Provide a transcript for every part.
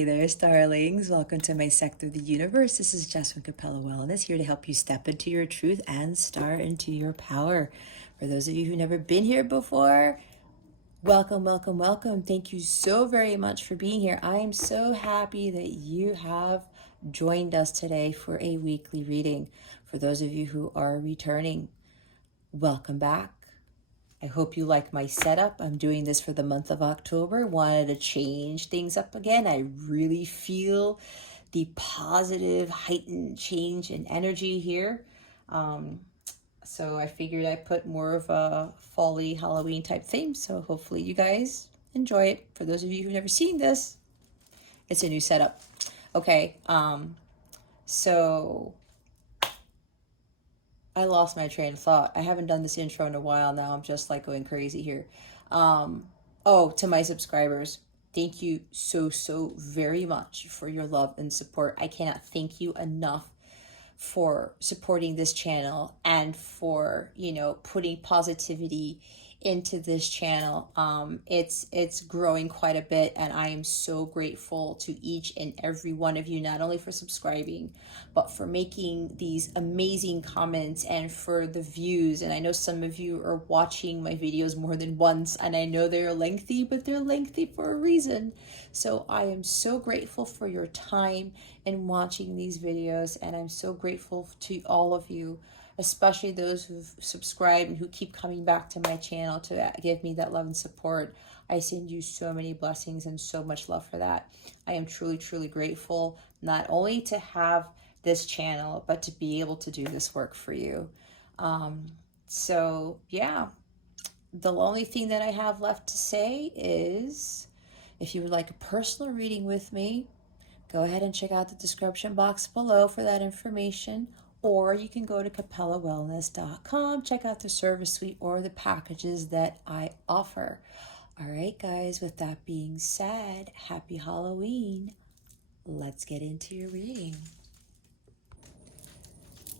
Hey there, starlings. Welcome to my sector of the universe. This is Jasmine Capella Wellness, here to help you step into your truth and start into your power. For those of you who've never been here before, welcome, welcome, welcome. Thank you so very much for being here. I am so happy that you have joined us today for a weekly reading. For those of you who are returning, welcome back. I hope you like my setup. I'm doing this for the month of October. Wanted to change things up again. I really feel the positive, heightened change in energy here. So I figured I'd put more of a fall-y Halloween type theme. So hopefully you guys enjoy it. For those of you who've never seen this, it's a new setup. Okay, so I lost my train of thought. I haven't done this intro in a while now. I'm just like going crazy here. To my subscribers, thank you so very much for your love and support. I cannot thank you enough for supporting this channel and for, putting positivity into this channel. It's growing quite a bit, and I am so grateful to each and every one of you, not only for subscribing, but for making these amazing comments and for the views. And I know some of you are watching my videos more than once, and I know they're lengthy, but they're lengthy for a reason. So I am so grateful for your time in watching these videos, and I'm so grateful to all of you, especially those who've subscribed and who keep coming back to my channel to give me that love and support. I send you so many blessings and so much love for that. I am truly grateful, not only to have this channel, but to be able to do this work for you. The only thing that I have left to say is, if you would like a personal reading with me, go ahead and check out the description box below for that information. Or you can go to capellawellness.com, check out the service suite or the packages that I offer. All right, guys, with that being said, happy Halloween. Let's get into your reading.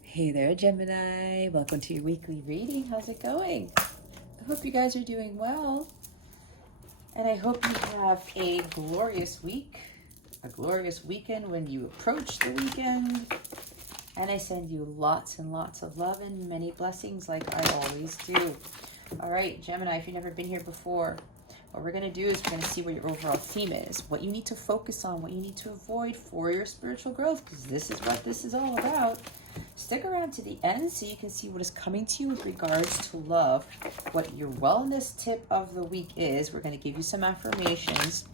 Hey there, Gemini. Welcome to your weekly reading. How's it going? I hope you guys are doing well. And I hope you have a glorious week, a glorious weekend when you approach the weekend. And I send you lots and lots of love and many blessings like I always do. All right, Gemini, if you've never been here before, what we're going to do is we're going to see what your overall theme is, what you need to focus on, what you need to avoid for your spiritual growth, because this is what this is all about. Stick around to the end so you can see what is coming to you with regards to love, what your wellness tip of the week is. We're going to give you some affirmations.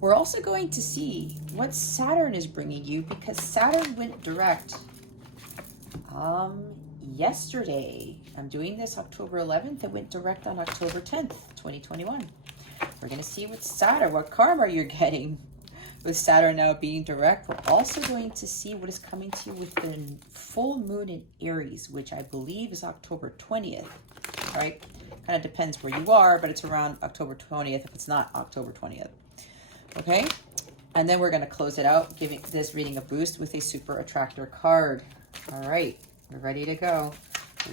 We're also going to see what Saturn is bringing you, because Saturn went direct yesterday. I'm doing this October 11th. It went direct on October 10th, 2021. We're going to see what Saturn, what karma you're getting with Saturn now being direct. We're also going to see what is coming to you with the full moon in Aries, which I believe is October 20th. All right, kind of depends where you are, but it's around October 20th if it's not October 20th. Okay, and then we're going to close it out, giving this reading a boost with a super attractor card. All right, we're ready to go.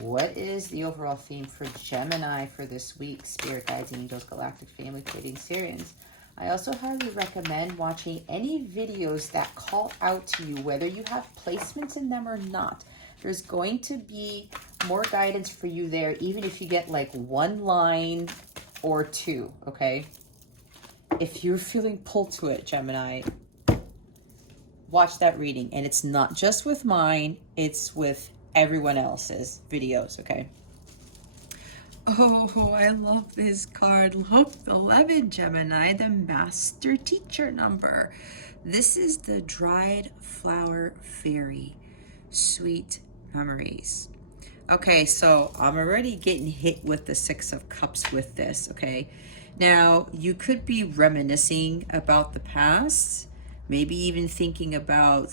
What is the overall theme for Gemini for this week? Spirit guides, angels, galactic family, creating Syrians. I also highly recommend watching any videos that call out to you, whether you have placements in them or not. There's going to be more guidance for you there, even if you get like one line or two, okay? If you're feeling pulled to it, Gemini, watch that reading. And it's not just with mine, it's with everyone else's videos, okay? Oh, I love this card. Look, 11, Gemini, the master teacher number. This is the dried flower fairy. Sweet memories. Okay, so I'm already getting hit with the 6 of Cups with this, okay? Now, you could be reminiscing about the past, maybe even thinking about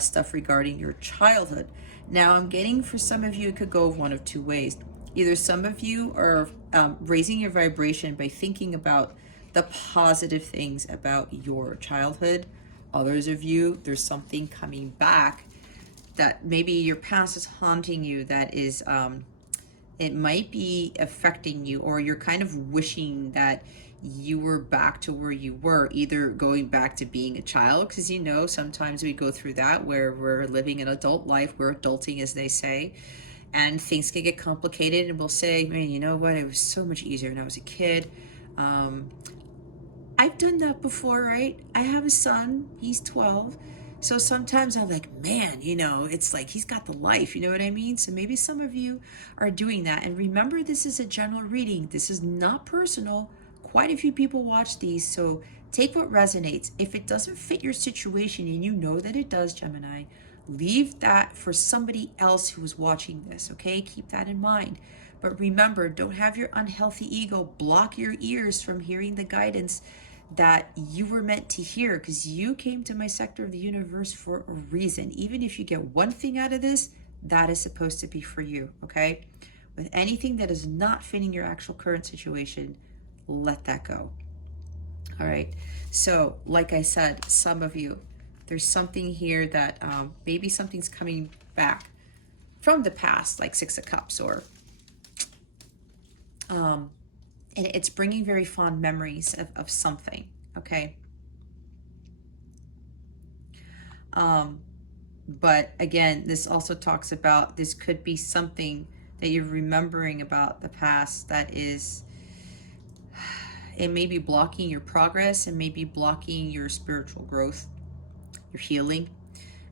stuff regarding your childhood. Now, I'm getting for some of you, it could go one of two ways. Either some of you are raising your vibration by thinking about the positive things about your childhood. Others of you, there's something coming back that maybe your past is haunting you, that is It might be affecting you, or you're kind of wishing that you were back to where you were, either going back to being a child, because you know sometimes we go through that where we're living an adult life, we're adulting as they say, and things can get complicated, and we'll say, man, you know what, it was so much easier when I was a kid. I've done that before, right? I have a son, he's 12. So sometimes I'm like, man, you know, it's like he's got the life, you know what I mean? So maybe some of you are doing that. And remember, this is a general reading. This is not personal. Quite a few people watch these. So take what resonates. If it doesn't fit your situation, and you know that it does, Gemini, leave that for somebody else who is watching this, okay? Keep that in mind. But remember, don't have your unhealthy ego block your ears from hearing the guidance that you were meant to hear, because you came to my sector of the universe for a reason. Even if you get one thing out of this, that is supposed to be for you, okay? With anything that is not fitting your actual current situation, let that go. All right. So, like I said, some of you, there's something here that maybe something's coming back from the past, like Six of Cups, or and it's bringing very fond memories of something, okay? But again, this also talks about, this could be something that you're remembering about the past that is, it may be blocking your progress, and maybe blocking your spiritual growth, your healing.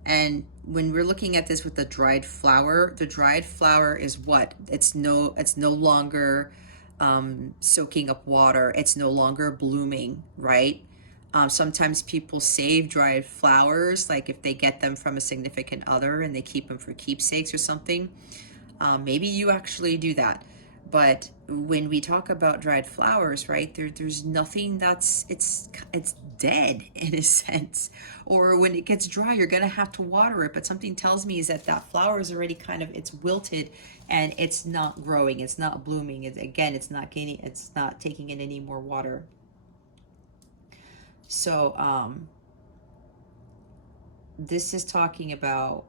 And when we're looking at this with the dried flower, the dried flower is what? It's no longer soaking up water. It's no longer blooming, right? Sometimes people save dried flowers, like if they get them from a significant other and they keep them for keepsakes or something. Maybe you actually do that. But when we talk about dried flowers, right, there's nothing that's, it's dead in a sense. Or when it gets dry, you're going to have to water it. But something tells me is that that flower is already kind of, it's wilted, and it's not growing, it's not blooming. Again, it's not gaining, it's not taking in any more water. So this is talking about,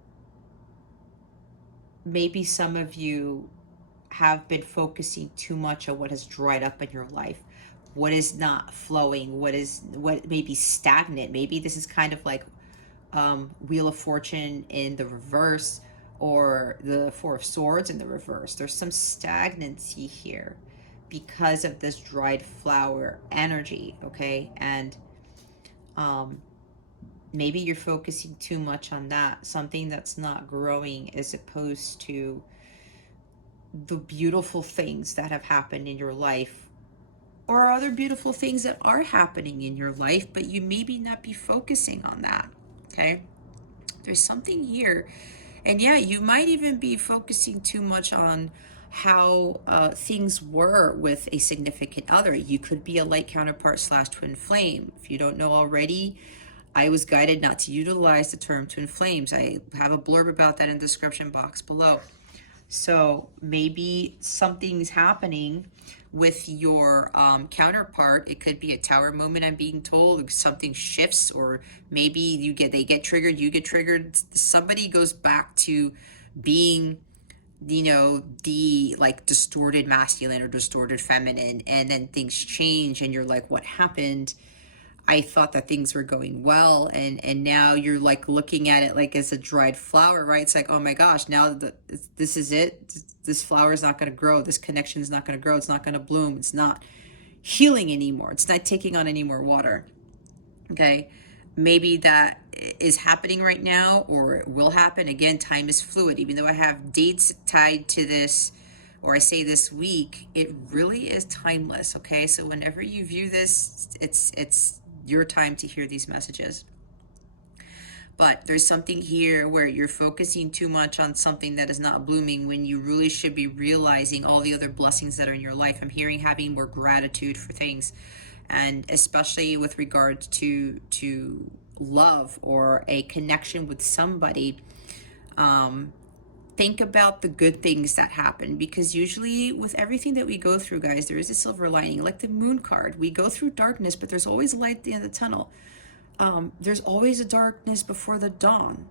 maybe some of you have been focusing too much on what has dried up in your life, what is not flowing, what may be stagnant. Maybe this is kind of like Wheel of Fortune in the reverse, or the Four of Swords in the reverse. There's some stagnancy here because of this dried flower energy, okay? And maybe you're focusing too much on that, something that's not growing, as opposed to the beautiful things that have happened in your life, or other beautiful things that are happening in your life, but you maybe not be focusing on that, okay? There's something here. And yeah, you might even be focusing too much on how things were with a significant other. You could be a light counterpart / twin flame. If you don't know already, I was guided not to utilize the term twin flames. I have a blurb about that in the description box below. So maybe something's happening with your counterpart. It could be a tower moment, I'm being told. Something shifts, or maybe they get triggered, you get triggered. Somebody goes back to being, you know, the like distorted masculine or distorted feminine, and then things change, and you're like, what happened? I thought that things were going well, and now you're like looking at it like as a dried flower, right? It's like, oh my gosh, now this is it. This flower is not going to grow. This connection is not going to grow. It's not going to bloom. It's not healing anymore. It's not taking on any more water. Okay, maybe that is happening right now, or it will happen. Again, time is fluid. Even though I have dates tied to this, or I say this week, it really is timeless. Okay, so whenever you view this, it's your time to hear these messages. But there's something here where you're focusing too much on something that is not blooming, when you really should be realizing all the other blessings that are in your life. I'm hearing having more gratitude for things, and especially with regards to love or a connection with somebody. Think about the good things that happen, because usually with everything that we go through, guys, there is a silver lining. Like the moon card, we go through darkness, but there's always light at the end of the tunnel. There's always a darkness before the dawn.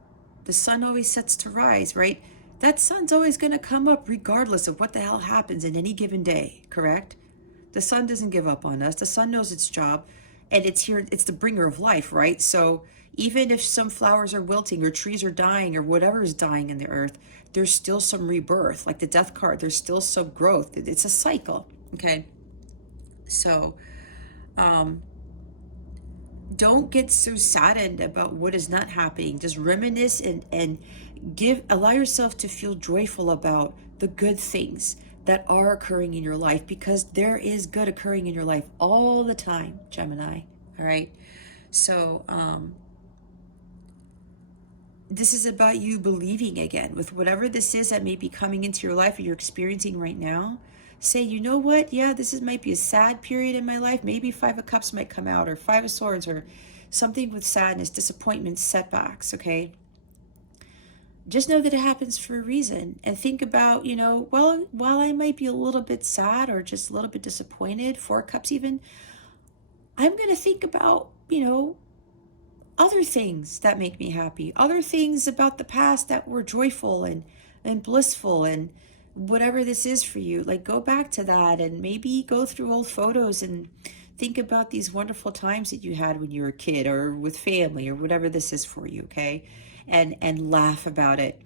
The sun always sets to rise, right? that sun's always going to come up regardless of what the hell happens in any given day, correct? The sun doesn't give up on us. The sun knows its job, and it's here. It's the bringer of life, right? So even if some flowers are wilting or trees are dying or whatever is dying in the earth, there's still some rebirth. Like the death card, there's still some growth. It's a cycle, okay? So don't get so saddened about what is not happening. Just reminisce and allow yourself to feel joyful about the good things that are occurring in your life, because there is good occurring in your life all the time, Gemini. All right. So this is about you believing again with whatever this is that may be coming into your life or you're experiencing right now. Say, you know what? Yeah, might be a sad period in my life. Maybe Five of Cups might come out, or Five of Swords, or something with sadness, disappointment, setbacks, okay? Just know that it happens for a reason, and think about, well, while I might be a little bit sad or just a little bit disappointed, Four of Cups even, I'm going to think about, other things that make me happy, other things about the past that were joyful and blissful, and whatever this is for you, like go back to that and maybe go through old photos and think about these wonderful times that you had when you were a kid or with family or whatever this is for you, okay? And laugh about it.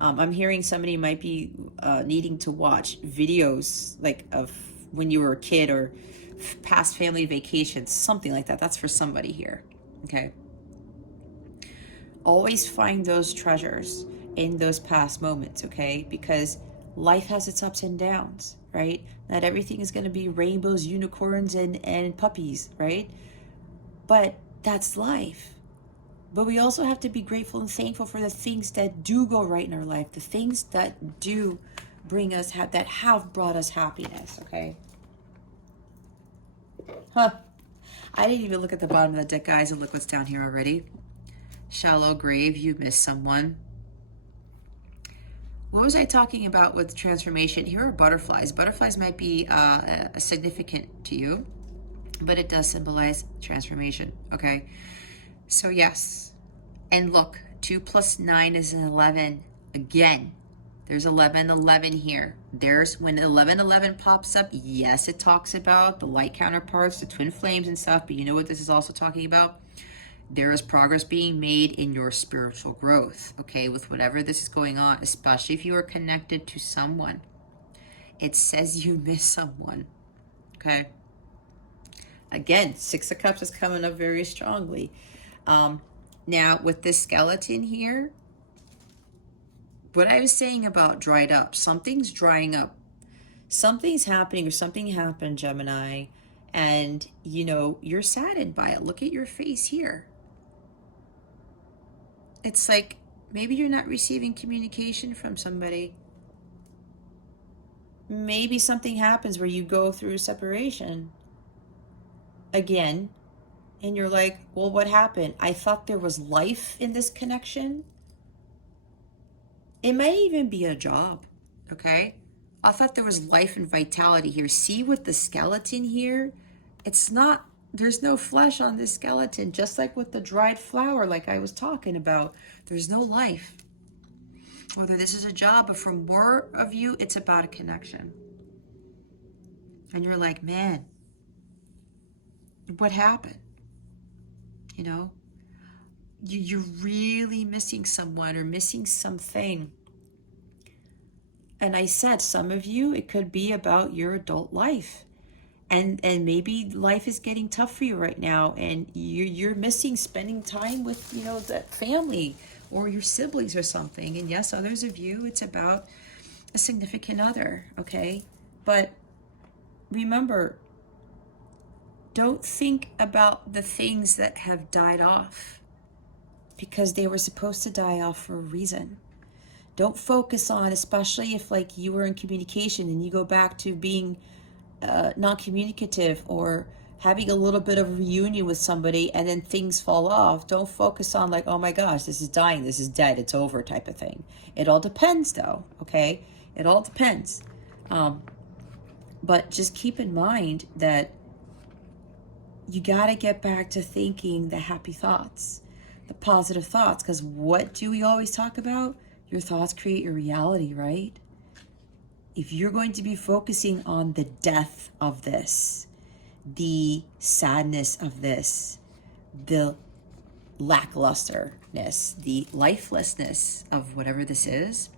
I'm hearing somebody might be needing to watch videos like of when you were a kid or past family vacations, something like that. That's for somebody here, okay? Always find those treasures in those past moments, okay? Because life has its ups and downs, right? Not everything is going to be rainbows, unicorns, and puppies, right? But that's life. But we also have to be grateful and thankful for the things that do go right in our life, the things that do bring us, that have brought us happiness, okay? I didn't even look at the bottom of the deck, guys, and look what's down here already. Shallow grave, you miss someone. What was I talking about with transformation? Here are butterflies. Butterflies might be significant to you, but it does symbolize transformation, okay? So yes, and look, 2 + 9 is an 11. Again, there's 11 here. There's when 11 pops up, yes, it talks about the light counterparts, the twin flames and stuff, but you know what this is also talking about? There is progress being made in your spiritual growth, okay, with whatever this is going on, especially if you are connected to someone. It says you miss someone, okay? Again, 6 of Cups is coming up very strongly. Now, with this skeleton here, what I was saying about dried up, something's drying up. Something's happening or something happened, Gemini, and, you're saddened by it. Look at your face here. It's like maybe you're not receiving communication from somebody. Maybe something happens where you go through separation again, and you're like, well, what happened? I thought there was life in this connection. It might even be a job, okay? I thought there was life and vitality here. See with the skeleton here? It's not, there's no flesh on this skeleton, just like with the dried flower, like I was talking about. There's no life. Whether this is a job, but for more of you, it's about a connection. And you're like, man, what happened? You're really missing someone or missing something. And I said, some of you, it could be about your adult life. And maybe life is getting tough for you right now, and you're missing spending time with, that family or your siblings or something. And yes, others of you, it's about a significant other, okay? But remember, don't think about the things that have died off, because they were supposed to die off for a reason. Don't focus on, especially if like you were in communication and you go back to being non-communicative or having a little bit of a reunion with somebody and then things fall off. Don't focus on like, oh my gosh, this is dying, this is dead, it's over type of thing. It all depends though, okay? It all depends. But just keep in mind that you got to get back to thinking the happy thoughts, the positive thoughts, because what do we always talk about? Your thoughts create your reality, right? If you're going to be focusing on the death of this, the sadness of this, the lacklusterness, the lifelessness of whatever this is,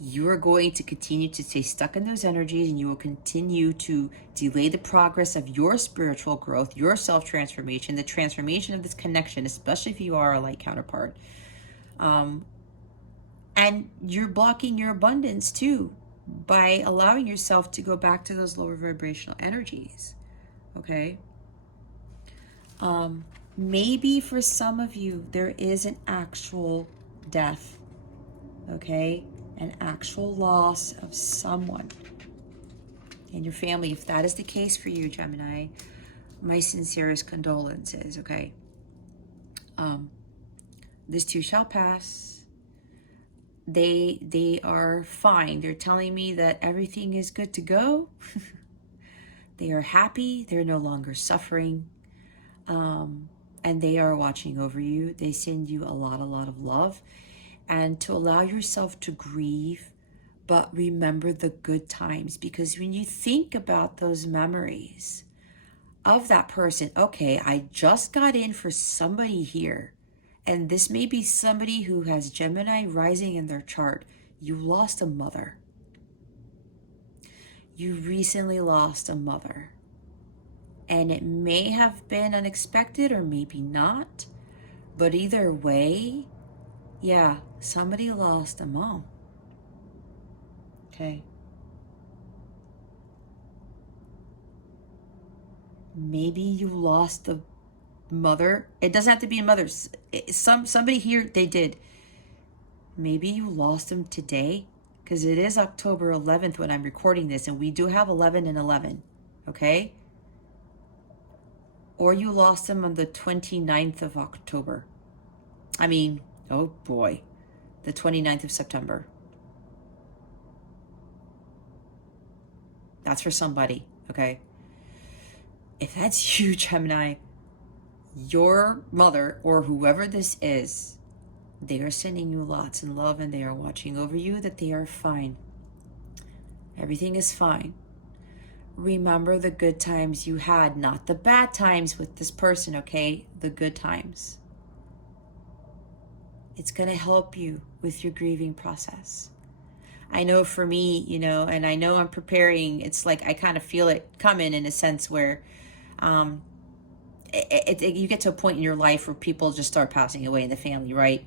you are going to continue to stay stuck in those energies, and you will continue to delay the progress of your spiritual growth, your self-transformation, the transformation of this connection, especially if you are a light counterpart. And you're blocking your abundance too by allowing yourself to go back to those lower vibrational energies. Okay? Maybe for some of you, there is an actual death. Okay? An actual loss of someone in your family. If that is the case for you, Gemini, my sincerest condolences, okay? This too shall pass. They are fine. They're telling me that everything is good to go. They are happy. They're no longer suffering. And they are watching over you. They send you a lot of love. And to allow yourself to grieve, but remember the good times. Because when you think about those memories of that person, okay, I just got in for somebody here. And this may be somebody who has Gemini rising in their chart. You lost a mother. You recently lost a mother. And it may have been unexpected or maybe not. But either way, yeah, somebody lost a mom. Okay. Maybe you lost a mother. It doesn't have to be a mother. Somebody here, they did. Maybe you lost them today, because it is October 11th when I'm recording this, and we do have 11 and 11. Okay. Or you lost them on the 29th of October. I mean, oh boy, the 29th of September. That's for somebody, okay? If that's you, Gemini, your mother or whoever this is, they are sending you lots of love, and they are watching over you, that they are fine. Everything is fine. Remember the good times you had, not the bad times with this person, okay? The good times. It's going to help you with your grieving process. I know for me, you know, and I know I'm preparing, it's like I kind of feel it coming in a sense where you get to a point in your life where people just start passing away in the family, right?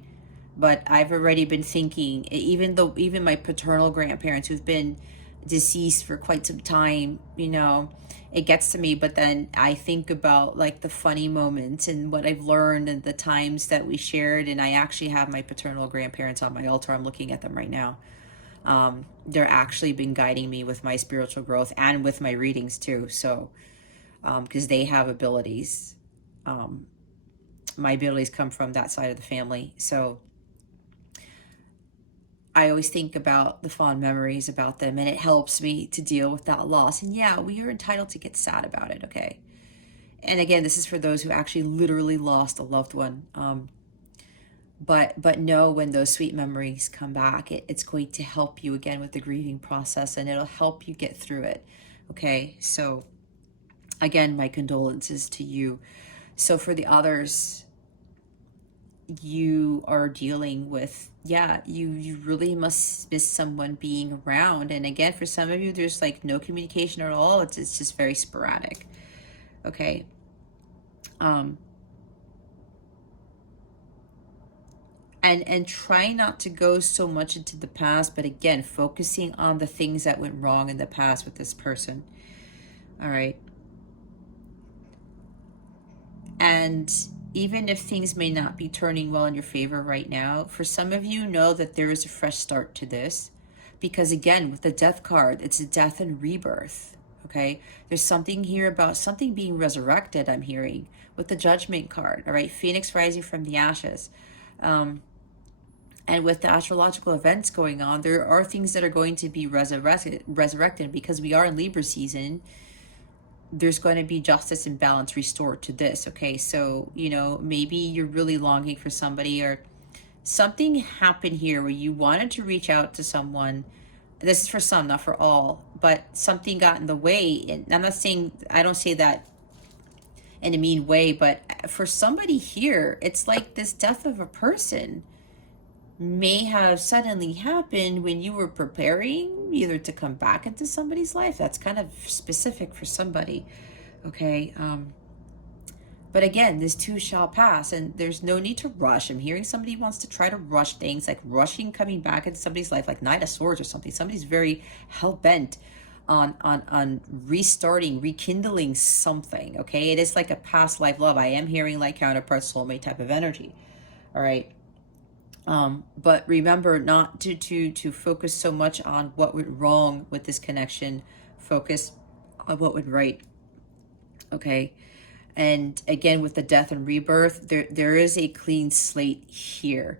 But I've already been thinking, even my paternal grandparents who've been deceased for quite some time, you know, it gets to me. But then I think about like the funny moments and what I've learned and the times that we shared. And I actually have my paternal grandparents on my altar. I'm looking at them right now. They're actually been guiding me with my spiritual growth and with my readings too. So, because they have abilities. My abilities come from that side of the family. So I always think about the fond memories about them, and it helps me to deal with that loss. And yeah, we are entitled to get sad about it, okay? And again, this is for those who actually literally lost a loved one. But know when those sweet memories come back, it's going to help you again with the grieving process, and it'll help you get through it, okay? So again, my condolences to you. So for the others, you are dealing with, yeah, you really must miss someone being around. And again, for some of you, there's like no communication at all. It's just very sporadic, okay? And try not to go so much into the past, but again, focusing on the things that went wrong in the past with this person, all right? And even if things may not be turning well in your favor right now, for some of you, know that there is a fresh start to this. Because again, with the death card, it's a death and rebirth, okay? There's something here about something being resurrected, I'm hearing, with the judgment card, all right? Phoenix rising from the ashes. And with the astrological events going on, there are things that are going to be resurrected because we are in Libra season. There's going to be justice and balance restored to this, okay? So, you know, maybe you're really longing for somebody, or something happened here where you wanted to reach out to someone. This is for some, not for all, but something got in the way. And I'm not saying, I don't say that in a mean way, but for somebody here, it's like this death of a person may have suddenly happened when you were preparing either to come back into somebody's life. That's kind of specific for somebody, okay? But again, this too shall pass, and there's no need to rush. I'm hearing somebody wants to try to rush things, like rushing coming back into somebody's life, like Knight of Swords or something. Somebody's very hell-bent on restarting, rekindling something, okay? It is like a past life love. I am hearing like counterpart, soulmate type of energy, all right? But remember not to focus so much on what went wrong with this connection. Focus on what went right, okay? And again, with the death and rebirth, there is a clean slate here.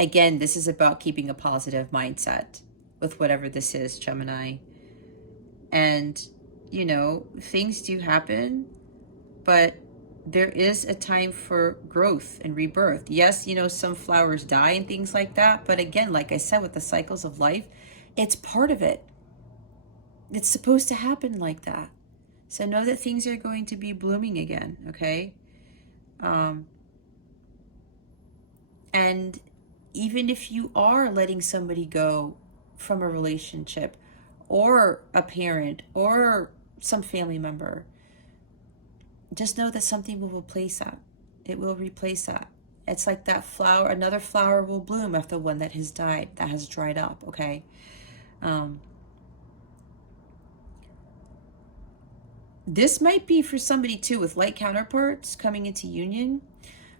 Again, this is about keeping a positive mindset with whatever this is, Gemini. And, you know, things do happen, but there is a time for growth and rebirth. Yes, you know, some flowers die and things like that. But again, like I said, with the cycles of life, it's part of it. It's supposed to happen like that. So know that things are going to be blooming again, okay? And even if you are letting somebody go from a relationship or a parent or some family member, just know that something will replace that. It will replace that. It's like that flower, another flower will bloom after one that has died, that has dried up, okay? This might be for somebody too with light counterparts coming into union.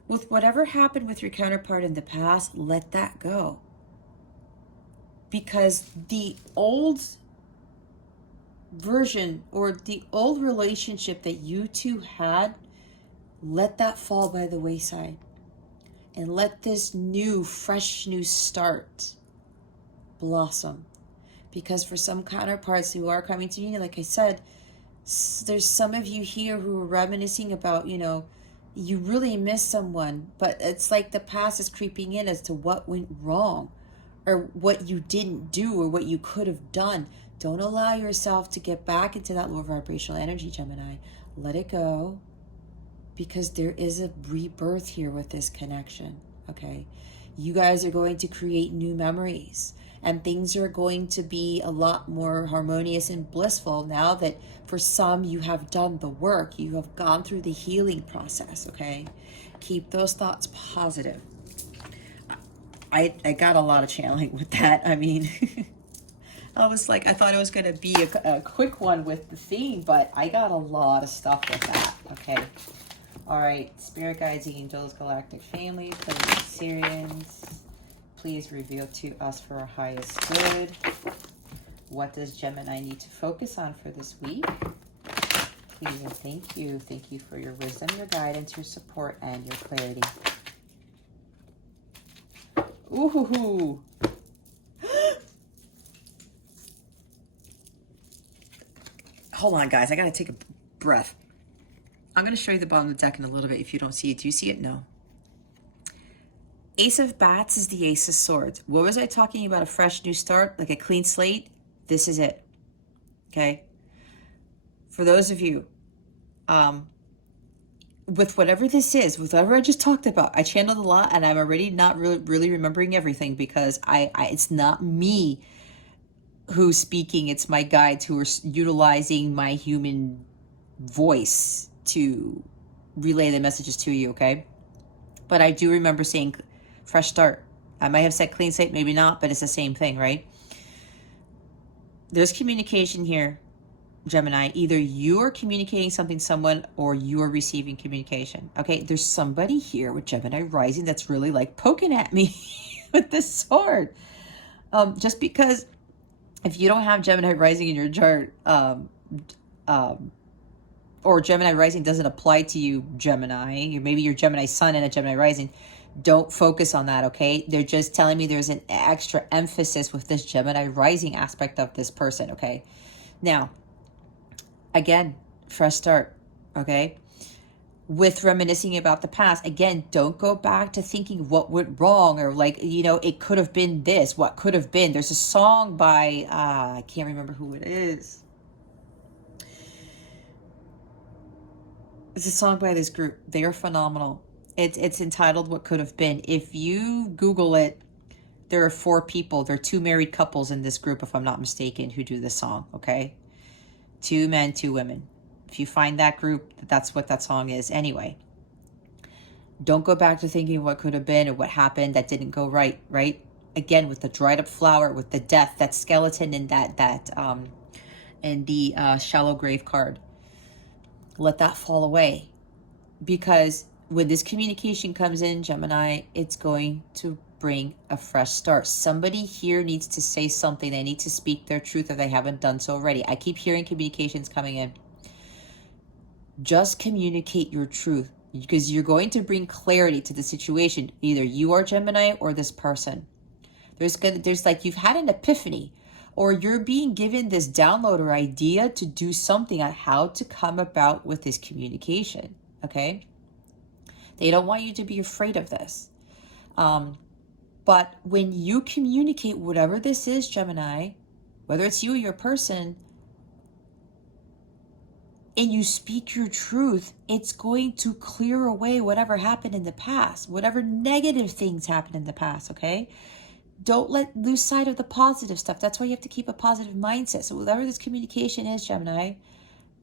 With whatever happened with your counterpart in the past, let that go. Because the old version or the old relationship that you two had, let that fall by the wayside. And let this new, fresh new start blossom. Because for some counterparts who are coming to union, like I said, there's some of you here who are reminiscing about, you know, you really miss someone, but it's like the past is creeping in as to what went wrong or what you didn't do or what you could have done. Don't allow yourself to get back into that low vibrational energy, Gemini. Let it go, because there is a rebirth here with this connection, okay? You guys are going to create new memories, and things are going to be a lot more harmonious and blissful now that for some you have done the work. You have gone through the healing process, okay? Keep those thoughts positive. I got a lot of channeling with that. I mean, I was like, I thought it was going to be a quick one with the theme, but I got a lot of stuff with that, okay? All right, spirit guides, angels, galactic family, planets, Syrians, please reveal to us for our highest good. What does Gemini need to focus on for this week? Please and thank you. Thank you for your wisdom, your guidance, your support, and your clarity. Ooh. Hold on, guys. I got to take a breath. I'm going to show you the bottom of the deck in a little bit if you don't see it. Do you see it? No. Ace of Bats is the Ace of Swords. What was I talking about? A fresh new start, like a clean slate? This is it. Okay? For those of you, with whatever this is, with whatever I just talked about, I channeled a lot and I'm already not really remembering everything because it's not me who's speaking. It's my guides who are utilizing my human voice to relay the messages to you, okay? But I do remember saying fresh start. I might have said clean slate, maybe not, but it's the same thing, right? There's communication here, Gemini. Either you are communicating something to someone or you are receiving communication, okay? There's somebody here with Gemini rising that's really like poking at me with this sword. Just because if you don't have Gemini rising in your chart, or Gemini rising doesn't apply to you, Gemini, maybe you're Gemini sun and a Gemini rising, don't focus on that, okay? They're just telling me there's an extra emphasis with this Gemini rising aspect of this person, okay? Now, again, fresh start, okay? with reminiscing about the past. Again, don't go back to thinking what went wrong, or like, you know, it could have been this, what could have been. There's a song by, I can't remember who it is. It's a song by this group. They are phenomenal. It's entitled What Could Have Been. If you Google it, there are 4 people. There are 2 married couples in this group, if I'm not mistaken, who do this song, okay? 2 men, 2 women. If you find that group, that's what that song is. Anyway, don't go back to thinking what could have been or what happened that didn't go right, right? Again, with the dried up flower, with the death, that skeleton in in the shallow grave card. Let that fall away, because when this communication comes in, Gemini, it's going to bring a fresh start. Somebody here needs to say something. They need to speak their truth if they haven't done so already. I keep hearing communications coming in. Just communicate your truth, because you're going to bring clarity to the situation. Either you are Gemini or this person. There's like, you've had an epiphany, or you're being given this download or idea to do something on how to come about with this communication, okay? They don't want you to be afraid of this. But when you communicate whatever this is, Gemini, whether it's you or your person, and you speak your truth, it's going to clear away whatever happened in the past, whatever negative things happened in the past, okay? Don't lose sight of the positive stuff. That's why you have to keep a positive mindset. So whatever this communication is, Gemini,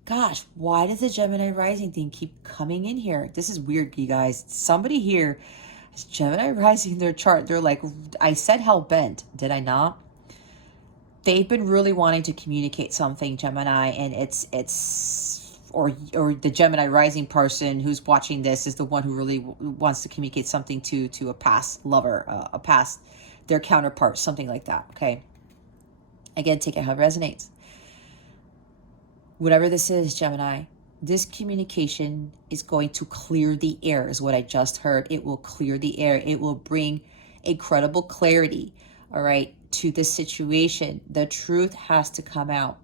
gosh, why does the Gemini rising thing keep coming in here? This is weird, you guys. Somebody here has Gemini rising in their chart. They're like, I said hell bent, did I not? They've been really wanting to communicate something, Gemini, and or the Gemini rising person who's watching this is the one who really wants to communicate something to a past lover, their counterpart, something like that, okay? Again, take it how it resonates. Whatever this is, Gemini, this communication is going to clear the air, is what I just heard. It will clear the air. It will bring incredible clarity, all right, to this situation. The truth has to come out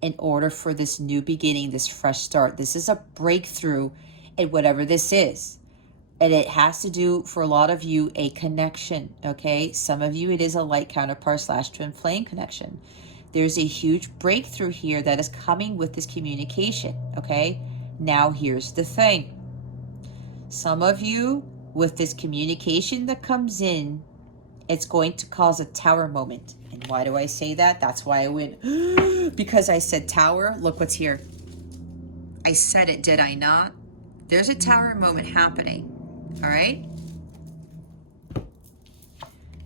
in order for this new beginning, this fresh start. This is a breakthrough in whatever this is. And it has to do, for a lot of you, a connection, okay? Some of you, it is a light counterpart / twin flame connection. There's a huge breakthrough here that is coming with this communication, okay? Now, here's the thing. Some of you, with this communication that comes in, it's going to cause a tower moment. And why do I say that? That's why I went, because I said tower. Look what's here. I said it, did I not? There's a tower moment happening. All right.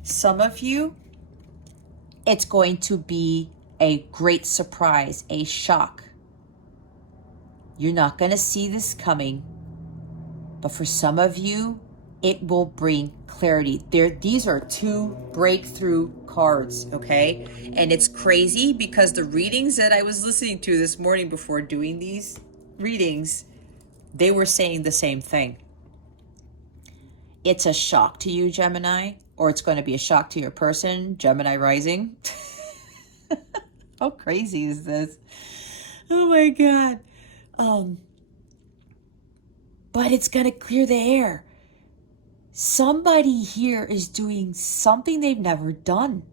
Some of you, it's going to be a great surprise, a shock. You're not going to see this coming, but for some of you, it will bring clarity. These are 2 breakthrough cards, okay? And it's crazy because the readings that I was listening to this morning before doing these readings, they were saying the same thing. It's a shock to you, Gemini, or it's going to be a shock to your person, Gemini rising. How crazy is this? Oh my God. But it's going to clear the air. Somebody here is doing something they've never done.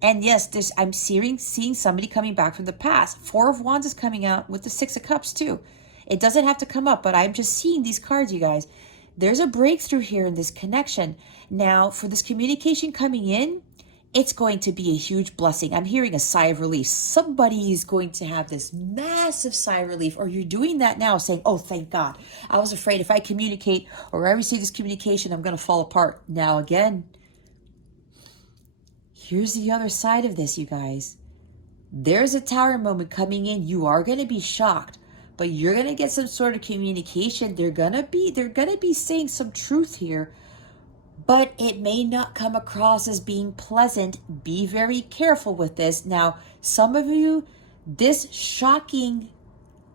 And yes, I'm seeing somebody coming back from the past. 4 of Wands is coming out with the 6 of Cups too. It doesn't have to come up, but I'm just seeing these cards, you guys. There's a breakthrough here in this connection. Now, for this communication coming in, it's going to be a huge blessing. I'm hearing a sigh of relief. Somebody is going to have this massive sigh of relief, or you're doing that now saying, oh, thank God. I was afraid if I communicate or I receive this communication, I'm going to fall apart. Now, again, here's the other side of this, you guys. There's a tower moment coming in. You are going to be shocked, but you're going to get some sort of communication. They're going to be saying some truth here, but it may not come across as being pleasant. Be very careful with this. Now, some of you, this shocking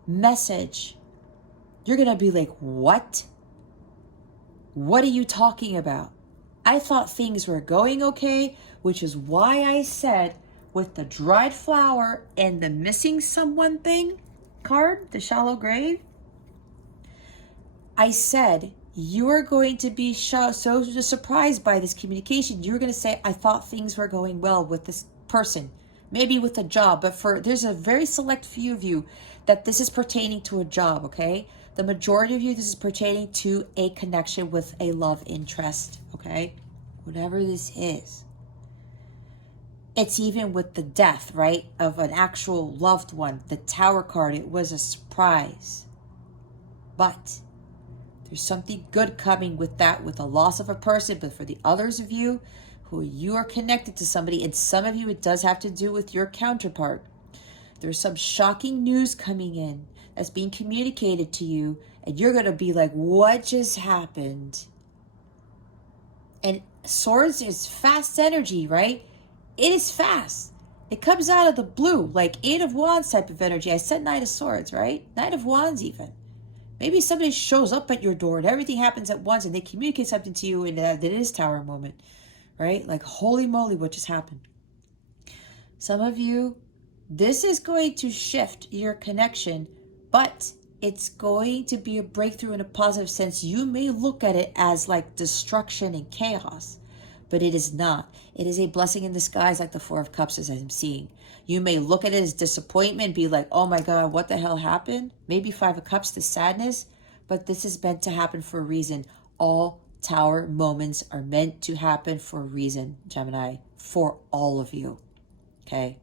message, you're going to be like, what? What are you talking about? I thought things were going okay, which is why I said with the dried flower and the missing someone thing card, the shallow grave, I said, you're going to be so surprised by this communication. You're going to say, I thought things were going well with this person, maybe with a job, but there's a very select few of you that this is pertaining to a job, okay? The majority of you, this is pertaining to a connection with a love interest, okay? Whatever this is. It's even with the death, right, of an actual loved one. The Tower card, it was a surprise. But there's something good coming with that, with the loss of a person. But for the others of you who you are connected to somebody, and some of you it does have to do with your counterpart, there's some shocking news coming in that's being communicated to you, and you're going to be like, what just happened? And swords is fast energy, right? It is fast. It comes out of the blue, like 8 of Wands type of energy. I said Knight of Swords, right? Knight of Wands even. Maybe somebody shows up at your door and everything happens at once and they communicate something to you, and that it is Tower moment, right? Like, holy moly, what just happened? Some of you, this is going to shift your connection, but it's going to be a breakthrough in a positive sense. You may look at it as like destruction and chaos, but it is not. It is a blessing in disguise, like the 4 of Cups as I'm seeing. You may look at it as disappointment, be like, oh my God, what the hell happened? Maybe 5 of Cups, the sadness, but this is meant to happen for a reason. All Tower moments are meant to happen for a reason, Gemini, for all of you, okay?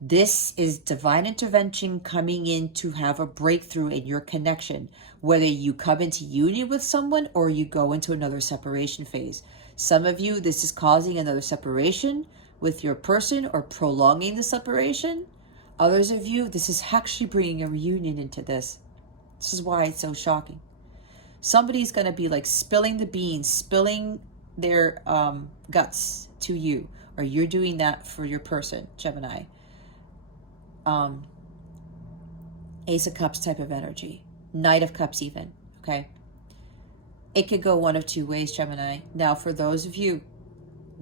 This is divine intervention coming in to have a breakthrough in your connection, whether you come into union with someone or you go into another separation phase. Some of you, this is causing another separation with your person or prolonging the separation. Others of you, this is actually bringing a reunion into this. This is why it's so shocking. Somebody's going to be like spilling the beans, spilling their guts to you, or you're doing that for your person, Gemini. Ace of Cups type of energy, Knight of Cups even, okay? It could go one of 2 ways, Gemini. Now, for those of you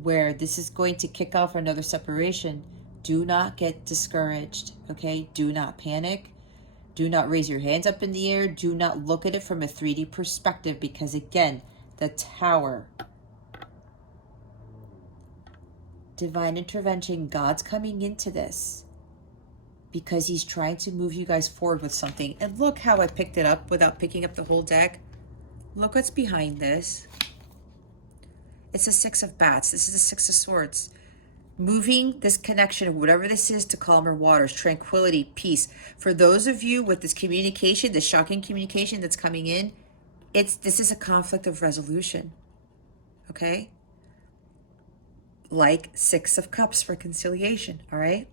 where this is going to kick off another separation, do not get discouraged, okay? Do not panic. Do not raise your hands up in the air. Do not look at it from a 3D perspective, because again, the Tower, divine intervention, God's coming into this because he's trying to move you guys forward with something. And look how I picked it up without picking up the whole deck. Look what's behind this. It's a 6 of Bats. This is the 6 of Swords. Moving this connection, whatever this is, to calmer waters, tranquility, peace. For those of you with this communication, this shocking communication that's coming in, this is a conflict of resolution, okay? Like 6 of Cups, reconciliation, all right?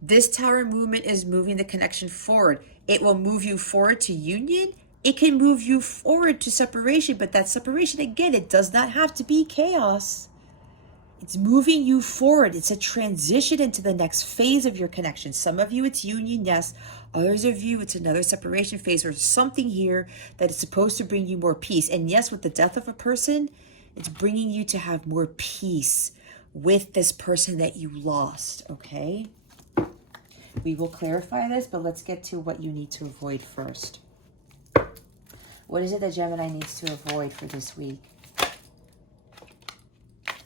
This Tower movement is moving the connection forward. It will move you forward to union. It can move you forward to separation, but that separation, again, it does not have to be chaos. It's moving you forward. It's a transition into the next phase of your connection. Some of you, it's union, yes. Others of you, it's another separation phase or something here that is supposed to bring you more peace. And yes, with the death of a person, it's bringing you to have more peace with this person that you lost, okay? We will clarify this, but let's get to what you need to avoid first. What is it that Gemini needs to avoid for this week?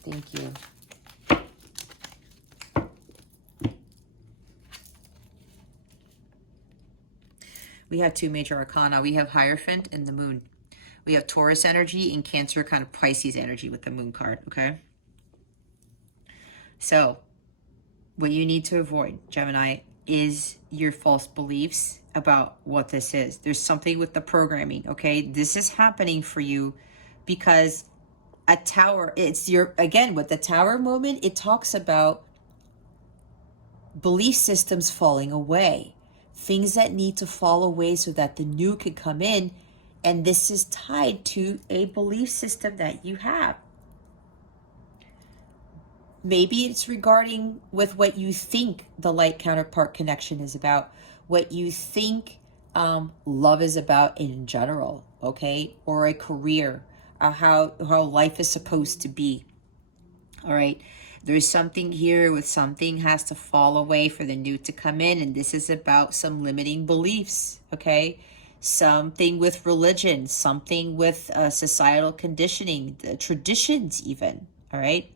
Thank you. We have 2 major arcana. We have Hierophant and the Moon. We have Taurus energy and Cancer, kind of Pisces energy with the Moon card, okay? So, what you need to avoid, Gemini, is your false beliefs about what this is. There's something with the programming, okay? This is happening for you because a Tower, it's your, again, with the Tower moment, it talks about belief systems falling away, things that need to fall away so that the new can come in. And this is tied to a belief system that you have. Maybe it's regarding with what you think the light counterpart connection is about, what you think love is about in general, okay? Or a career, how life is supposed to be, all right? There's something here with something has to fall away for the new to come in, and this is about some limiting beliefs, okay? something with religion, something with societal conditioning, the traditions even, all right?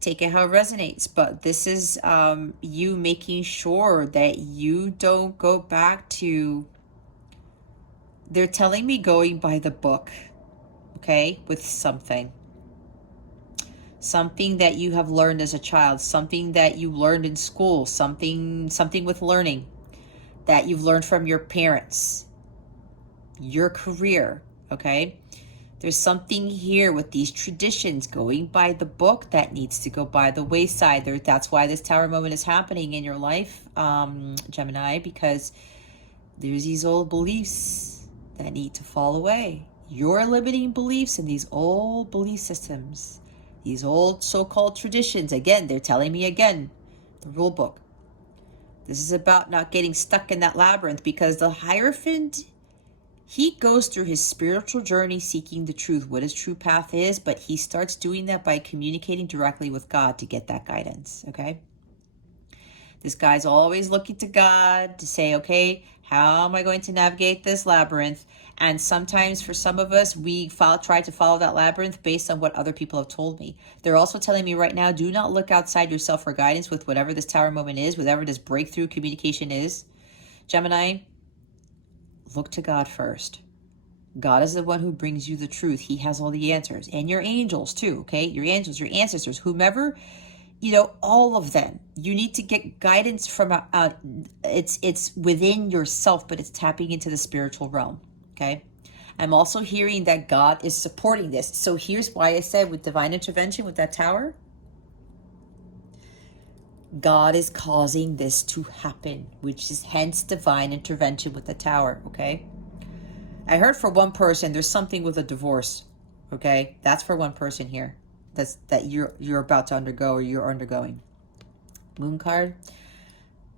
Take it how it resonates, but this is you making sure that you don't go back to, they're telling me going by the book, okay, with something that you have learned as a child, something that you learned in school, something with learning that you've learned from your parents, your career, okay? There's something here with these traditions going by the book that needs to go by the wayside. That's why this tower moment is happening in your life, Gemini, because there's these old beliefs that need to fall away. Your limiting beliefs and these old belief systems, these old so-called traditions. Again, they're telling me again, the rule book. This is about not getting stuck in that labyrinth, because the Hierophant, he goes through his spiritual journey seeking the truth, what his true path is, but he starts doing that by communicating directly with God to get that guidance, okay? This guy's always looking to God to say, okay, how am I going to navigate this labyrinth? And sometimes for some of us, we try to follow that labyrinth based on what other people have told me. They're also telling me right now, do not look outside yourself for guidance with whatever this tower moment is, whatever this breakthrough communication is. Gemini, look to God first. God is the one who brings you the truth. He has all the answers. And your angels too, okay? Your angels, your ancestors, whomever, you know, all of them. You need to get guidance from, it's within yourself, but it's tapping into the spiritual realm, okay? I'm also hearing that God is supporting this. So here's why I said with divine intervention with that tower, God is causing this to happen, which is hence divine intervention with the tower, okay? I heard for one person, there's something with a divorce, okay? That's for one person here. That you're about to undergo or you're undergoing. Moon card,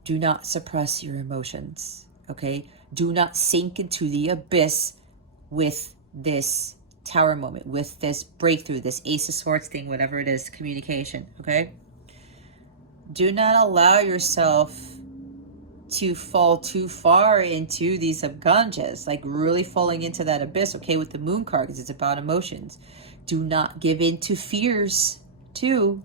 do not suppress your emotions, okay? Do not sink into the abyss with this tower moment, with this breakthrough, this Ace of Swords thing, whatever it is, communication, okay? Do not allow yourself to fall too far into these subconscious, like really falling into that abyss, okay, with the Moon card, because it's about emotions. Do not give in to fears, too.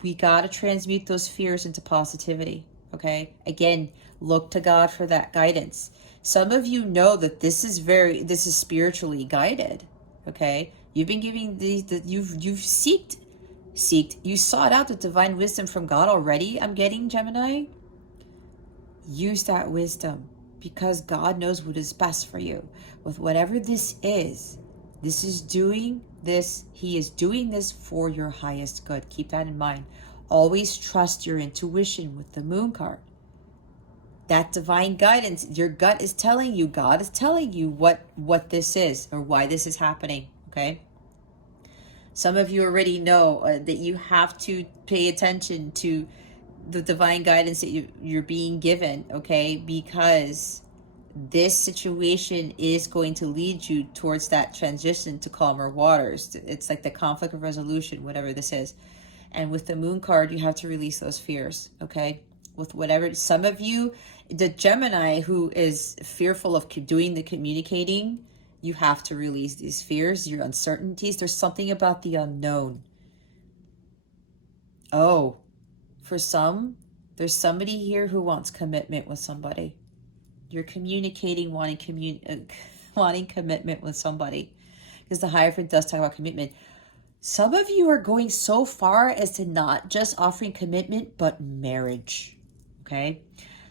We got to transmute those fears into positivity, okay? Again, look to God for that guidance. Some of you know that this is spiritually guided, okay? You've been giving you sought out the divine wisdom from God already, I'm getting, Gemini. Use that wisdom, because God knows what is best for you. With whatever this is, he is doing this for your highest good. Keep that in mind. Always trust your intuition with the Moon card. That divine guidance, your gut is telling you, God is telling you what this is or why this is happening, okay? Some of you already know that you have to pay attention to the divine guidance that you're being given, okay? Because this situation is going to lead you towards that transition to calmer waters. It's like the conflict of resolution, whatever this is. And with the Moon card, you have to release those fears, okay? With whatever, some of you, the Gemini who is fearful of doing the communicating, you have to release these fears, your uncertainties. There's something about the unknown. Oh, for some, there's somebody here who wants commitment with somebody. You're communicating, wanting commitment with somebody, because the Hierophant does talk about commitment. Some of you are going so far as to not just offering commitment, but marriage, okay?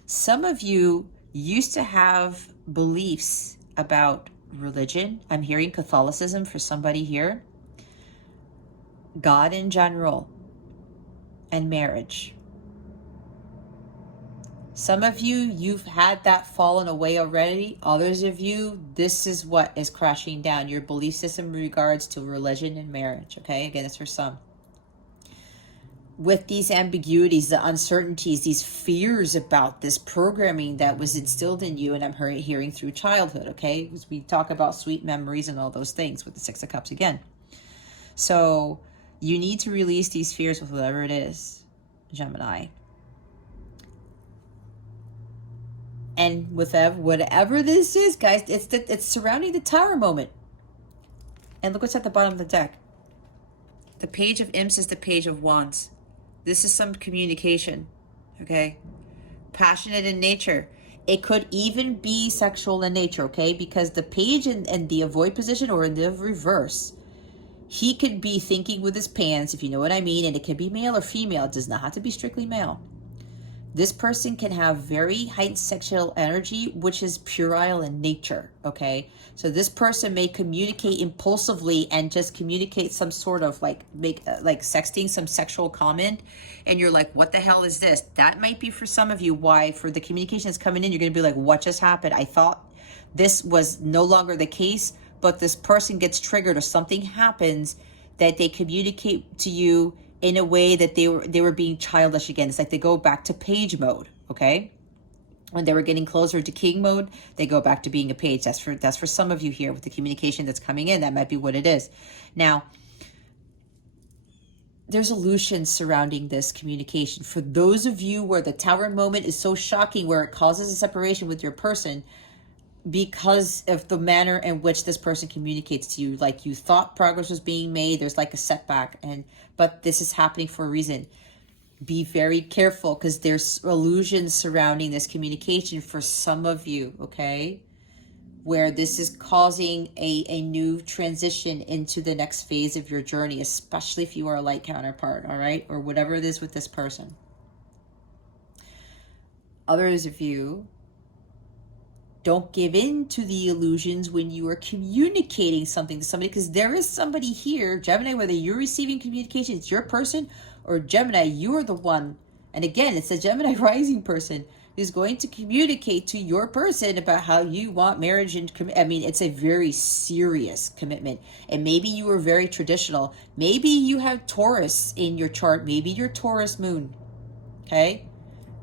Some of you used to have beliefs about religion. I'm hearing Catholicism for somebody here. God in general, and marriage. Some of you, you've had that fallen away already. Others of you, this is what is crashing down. Your belief system in regards to religion and marriage, okay? Again, it's for some. With these ambiguities, the uncertainties, these fears about this programming that was instilled in you, and I'm hearing through childhood, okay? Because we talk about sweet memories and all those things with the Six of Cups again. So you need to release these fears with whatever it is, Gemini. And with whatever this is, guys, it's surrounding the Tower moment. And look what's at the bottom of the deck. The Page of Imps is the Page of Wands. This is some communication, okay? Passionate in nature. It could even be sexual in nature, okay? Because the Page in the avoid position or in the reverse, he could be thinking with his pants, if you know what I mean, and it can be male or female. It does not have to be strictly male. This person can have very heightened sexual energy, which is puerile in nature, okay? So this person may communicate impulsively and just communicate some sort of like sexting, some sexual comment, and you're like, what the hell is this? That might be for some of you why for the communication that's coming in, you're gonna be like, what just happened? I thought this was no longer the case, but this person gets triggered or something happens that they communicate to you in a way that they were being childish again. It's like they go back to page mode, okay? When they were getting closer to king mode, they go back to being a page. That's for some of you here with the communication that's coming in. That might be what it is. Now, there's illusions surrounding this communication. For those of you where the Tower moment is so shocking, where it causes a separation with your person, because of the manner in which this person communicates to you, like you thought progress was being made, there's like a setback, but this is happening for a reason. Be very careful because there's illusions surrounding this communication for some of you, okay? Where this is causing a new transition into the next phase of your journey, especially if you are a light counterpart, all right? Or whatever it is with this person. Others of you, don't give in to the illusions when you are communicating something to somebody, because there is somebody here, Gemini, whether you're receiving communication, it's your person, or Gemini, you're the one. And again, it's a Gemini rising person who's going to communicate to your person about how you want marriage and I mean, it's a very serious commitment. And maybe you were very traditional. Maybe you have Taurus in your chart. Maybe you're Taurus moon, okay?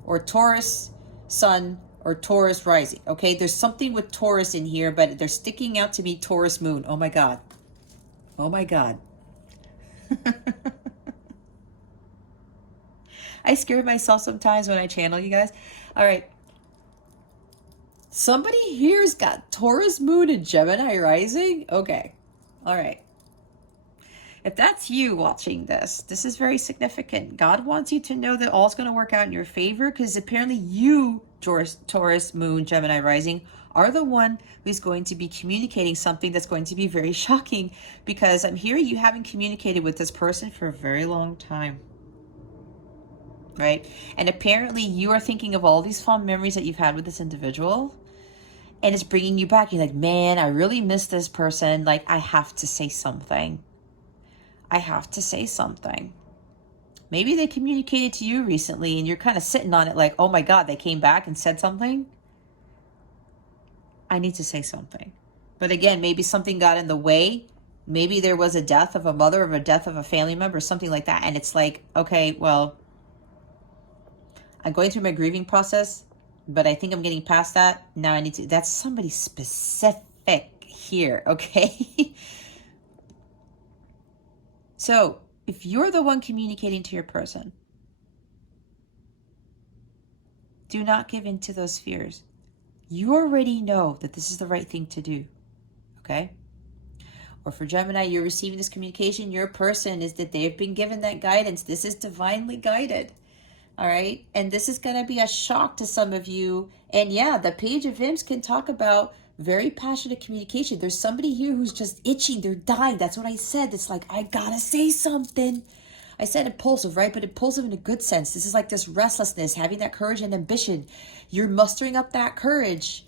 Or Taurus sun, or Taurus rising, okay? There's something with Taurus in here, but they're sticking out to me Taurus moon. Oh my God. Oh my God. I scare myself sometimes when I channel you guys. All right. Somebody here's got Taurus moon and Gemini rising. Okay. All right. If that's you watching this, this is very significant. God wants you to know that all's going to work out in your favor, because apparently you, Taurus, Moon, Gemini rising, are the one who's going to be communicating something that's going to be very shocking, because I'm hearing you haven't communicated with this person for a very long time. Right? And apparently you are thinking of all these fond memories that you've had with this individual, and it's bringing you back. You're like, man, I really miss this person. Like, I have to say something. I have to say something. Maybe they communicated to you recently and you're kind of sitting on it like, oh my God, they came back and said something. I need to say something. But again, maybe something got in the way. Maybe there was a death of a mother, or a death of a family member, something like that. And it's like, okay, well, I'm going through my grieving process, but I think I'm getting past that. Now I need to, that's somebody specific here, okay? So if you're the one communicating to your person, do not give in to those fears. You already know that this is the right thing to do, okay? Or for Gemini, you're receiving this communication, your person is that they've been given that guidance. This is divinely guided, all right? And this is going to be a shock to some of you. And yeah, the Page of Imps can talk about very passionate communication. There's somebody here who's just itching. They're dying. That's what I said. It's like, I gotta say something. I said impulsive, right? But impulsive in a good sense. This is like this restlessness, having that courage and ambition. You're mustering up that courage,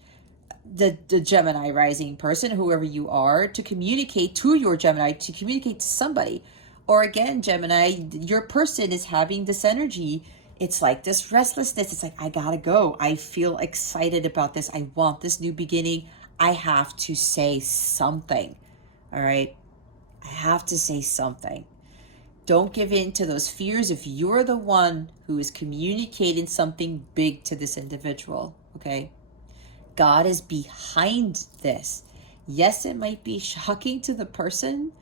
the Gemini rising person, whoever you are, to communicate to your Gemini, to communicate to somebody. Or again, Gemini, your person is having this energy. It's like this restlessness. It's like, I gotta go. I feel excited about this. I want this new beginning. I have to say something, all right? I have to say something. Don't give in to those fears if you're the one who is communicating something big to this individual, okay? God is behind this. Yes, it might be shocking to the person,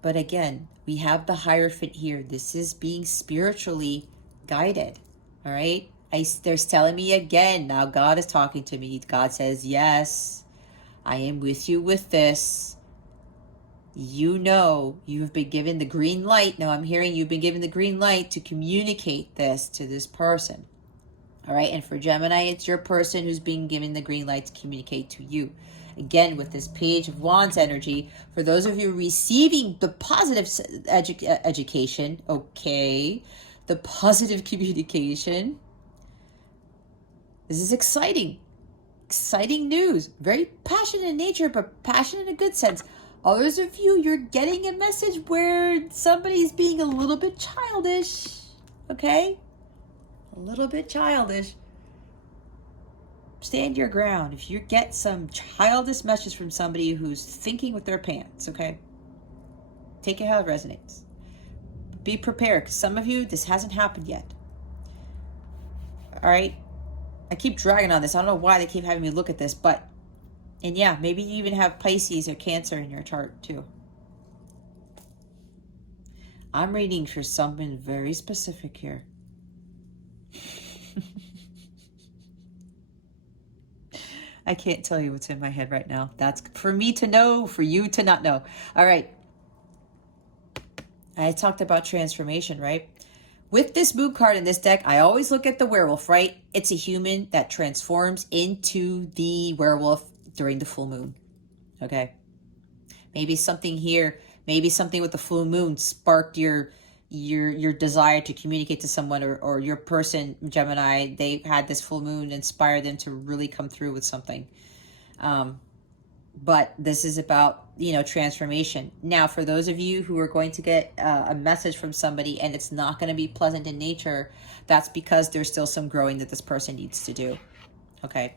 but again, we have the Hierophant here. This is being spiritually guided, all right? They're telling me again. Now God is talking to me. God says, yes, I am with you with this. You know, you've been given the green light. Now I'm hearing you've been given the green light to communicate this to this person. All right. And for Gemini, it's your person who's being given the green light to communicate to you. Again, with this Page of Wands energy, for those of you receiving the positive education, okay, the positive communication, this is exciting. Exciting news. Very passionate in nature, but passionate in a good sense. Others of you, you're getting a message where somebody's being a little bit childish, okay? A little bit childish. Stand your ground. If you get some childish message from somebody who's thinking with their pants, okay? Take it how it resonates. Be prepared, because some of you, this hasn't happened yet. All right? I keep dragging on this. I don't know why they keep having me look at this, but, and yeah, maybe you even have Pisces or Cancer in your chart too. I'm reading for something very specific here. I can't tell you what's in my head right now. That's for me to know, for you to not know. All right. I talked about transformation, right? With this moon card in this deck, I always look at the werewolf, right? It's a human that transforms into the werewolf during the full moon. Okay. Maybe something here, maybe something with the full moon sparked your desire to communicate to someone, or your person, Gemini, they had this full moon inspire them to really come through with something. But this is about, you know, transformation. Now, for those of you who are going to get a message from somebody and it's not going to be pleasant in nature, that's because there's still some growing that this person needs to do. Okay.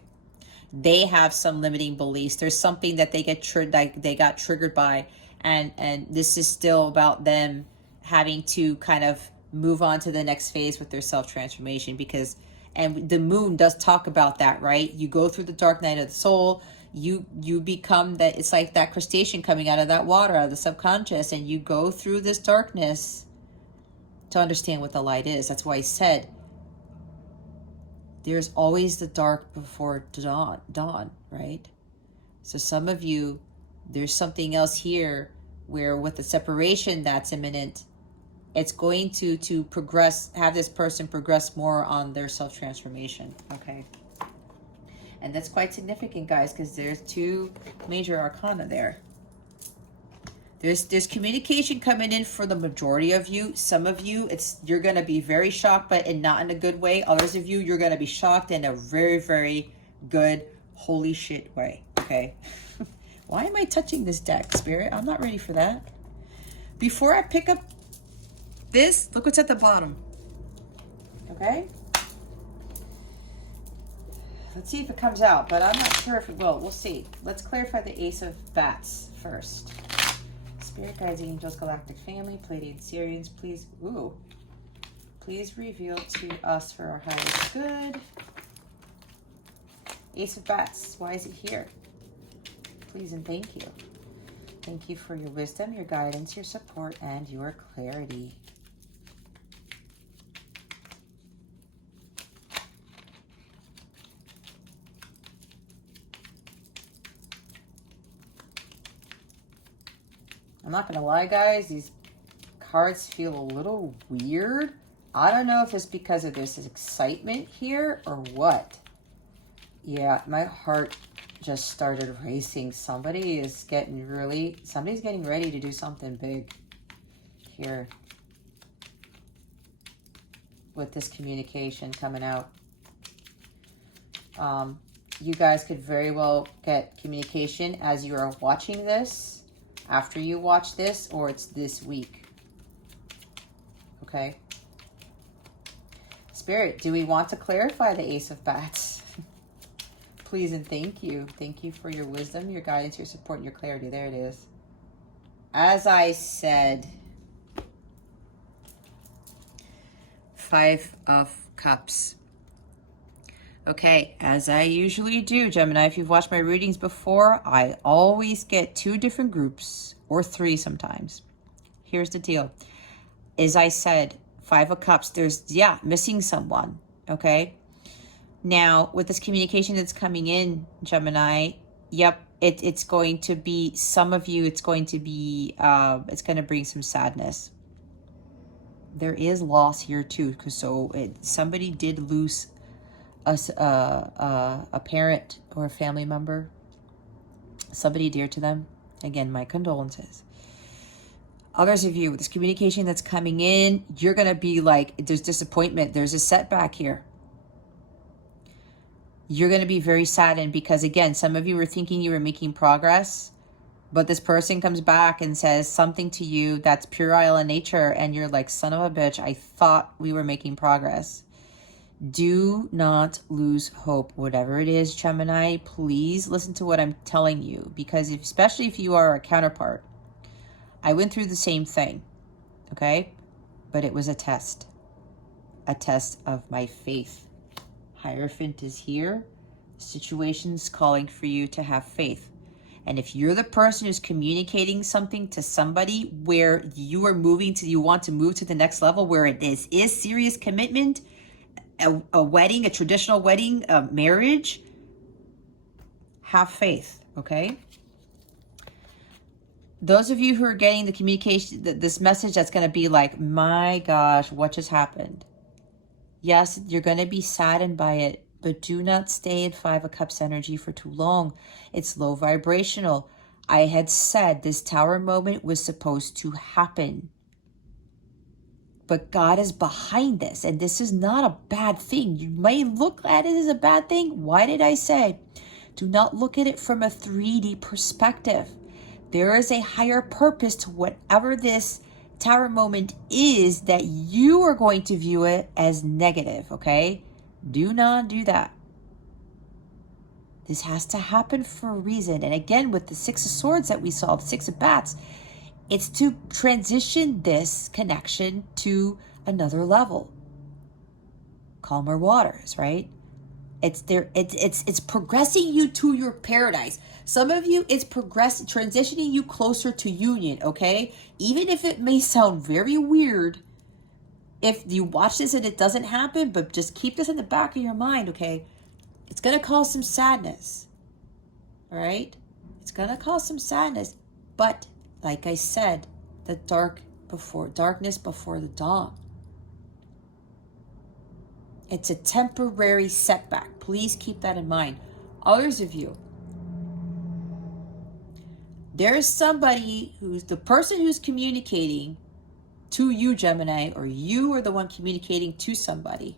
They have some limiting beliefs. There's something that they got triggered by, and this is still about them having to kind of move on to the next phase with their self-transformation, because, and the moon does talk about that, right? You go through the dark night of the soul, you become that, it's like that crustacean coming out of that water, out of the subconscious, and you go through this darkness to understand what the light is. That's why I said there's always the dark before dawn, right? So some of you, there's something else here where with the separation that's imminent, it's going to progress, have this person progress more on their self-transformation, okay? And that's quite significant, guys, because there's two major arcana there. There's communication coming in for the majority of you. Some of you, you're going to be very shocked, but not in a good way. Others of you, you're going to be shocked in a very, very good, holy shit way, okay? Why am I touching this deck, Spirit? I'm not ready for that. Before I pick up this, look what's at the bottom, okay? Let's see if it comes out, but I'm not sure if it will. We'll see. Let's clarify the Ace of Bats first. Spirit guides, angels, galactic family, Pleiadian Syrians, please reveal to us for our highest good. Ace of Bats, why is it here? Please and thank you. Thank you for your wisdom, your guidance, your support, and your clarity. I'm not going to lie, guys. These cards feel a little weird. I don't know if it's because of this excitement here or what. Yeah, my heart just started racing. Somebody's getting ready to do something big here with this communication coming out. You guys could very well get communication as you are watching this, after you watch this, or it's this week. Okay. Spirit, do we want to clarify the Ace of Bats? Please and thank you. Thank you for your wisdom, your guidance, your support, and your clarity. There it is. As I said, 5 of Cups. Okay, as I usually do, Gemini, if you've watched my readings before, I always get 2 different groups, or 3 sometimes. Here's the deal. As I said, 5 of Cups, there's, missing someone, okay? Now, with this communication that's coming in, Gemini, yep, it's going to be, some of you, it's going to be, it's going to bring some sadness. There is loss here too, because somebody did lose a parent or a family member, somebody dear to them. Again, my condolences. Others of you, with this communication that's coming in, you're going to be like, there's disappointment, there's a setback here. You're going to be very saddened because, again, some of you were thinking you were making progress, but this person comes back and says something to you that's puerile in nature, and you're like, son of a bitch, I thought we were making progress. Do not lose hope. Whatever it is, Gemini, please listen to what I'm telling you, because especially if you are a counterpart, I went through the same thing, okay? But it was a test of my faith. Hierophant is here. Situation's calling for you to have faith. And if you're the person who's communicating something to somebody where you are you want to move to the next level, where it is serious commitment, a wedding, a traditional wedding, a marriage, have faith, okay? Those of you who are getting the communication, this message that's going to be like, my gosh, what just happened? Yes, you're going to be saddened by it, but do not stay in Five of Cups energy for too long. It's low vibrational. I had said this Tower moment was supposed to happen. But God is behind this, and this is not a bad thing. You may look at it as a bad thing. Why did I say? Do not look at it from a 3D perspective. There is a higher purpose to whatever this Tower moment is, that you are going to view it as negative, okay? Do not do that. This has to happen for a reason. And again, with the Six of Swords that we saw, the Six of Bats, it's to transition this connection to another level. Calmer waters, right? It's progressing you to your paradise. Some of you, it's transitioning you closer to union, okay? Even if it may sound very weird, if you watch this and it doesn't happen, but just keep this in the back of your mind, okay? It's going to cause some sadness, all right? It's going to cause some sadness, but like I said, the darkness before the dawn. It's a temporary setback. Please keep that in mind. Others of you, there's somebody who's the person who's communicating to you, Gemini, or you are the one communicating to somebody.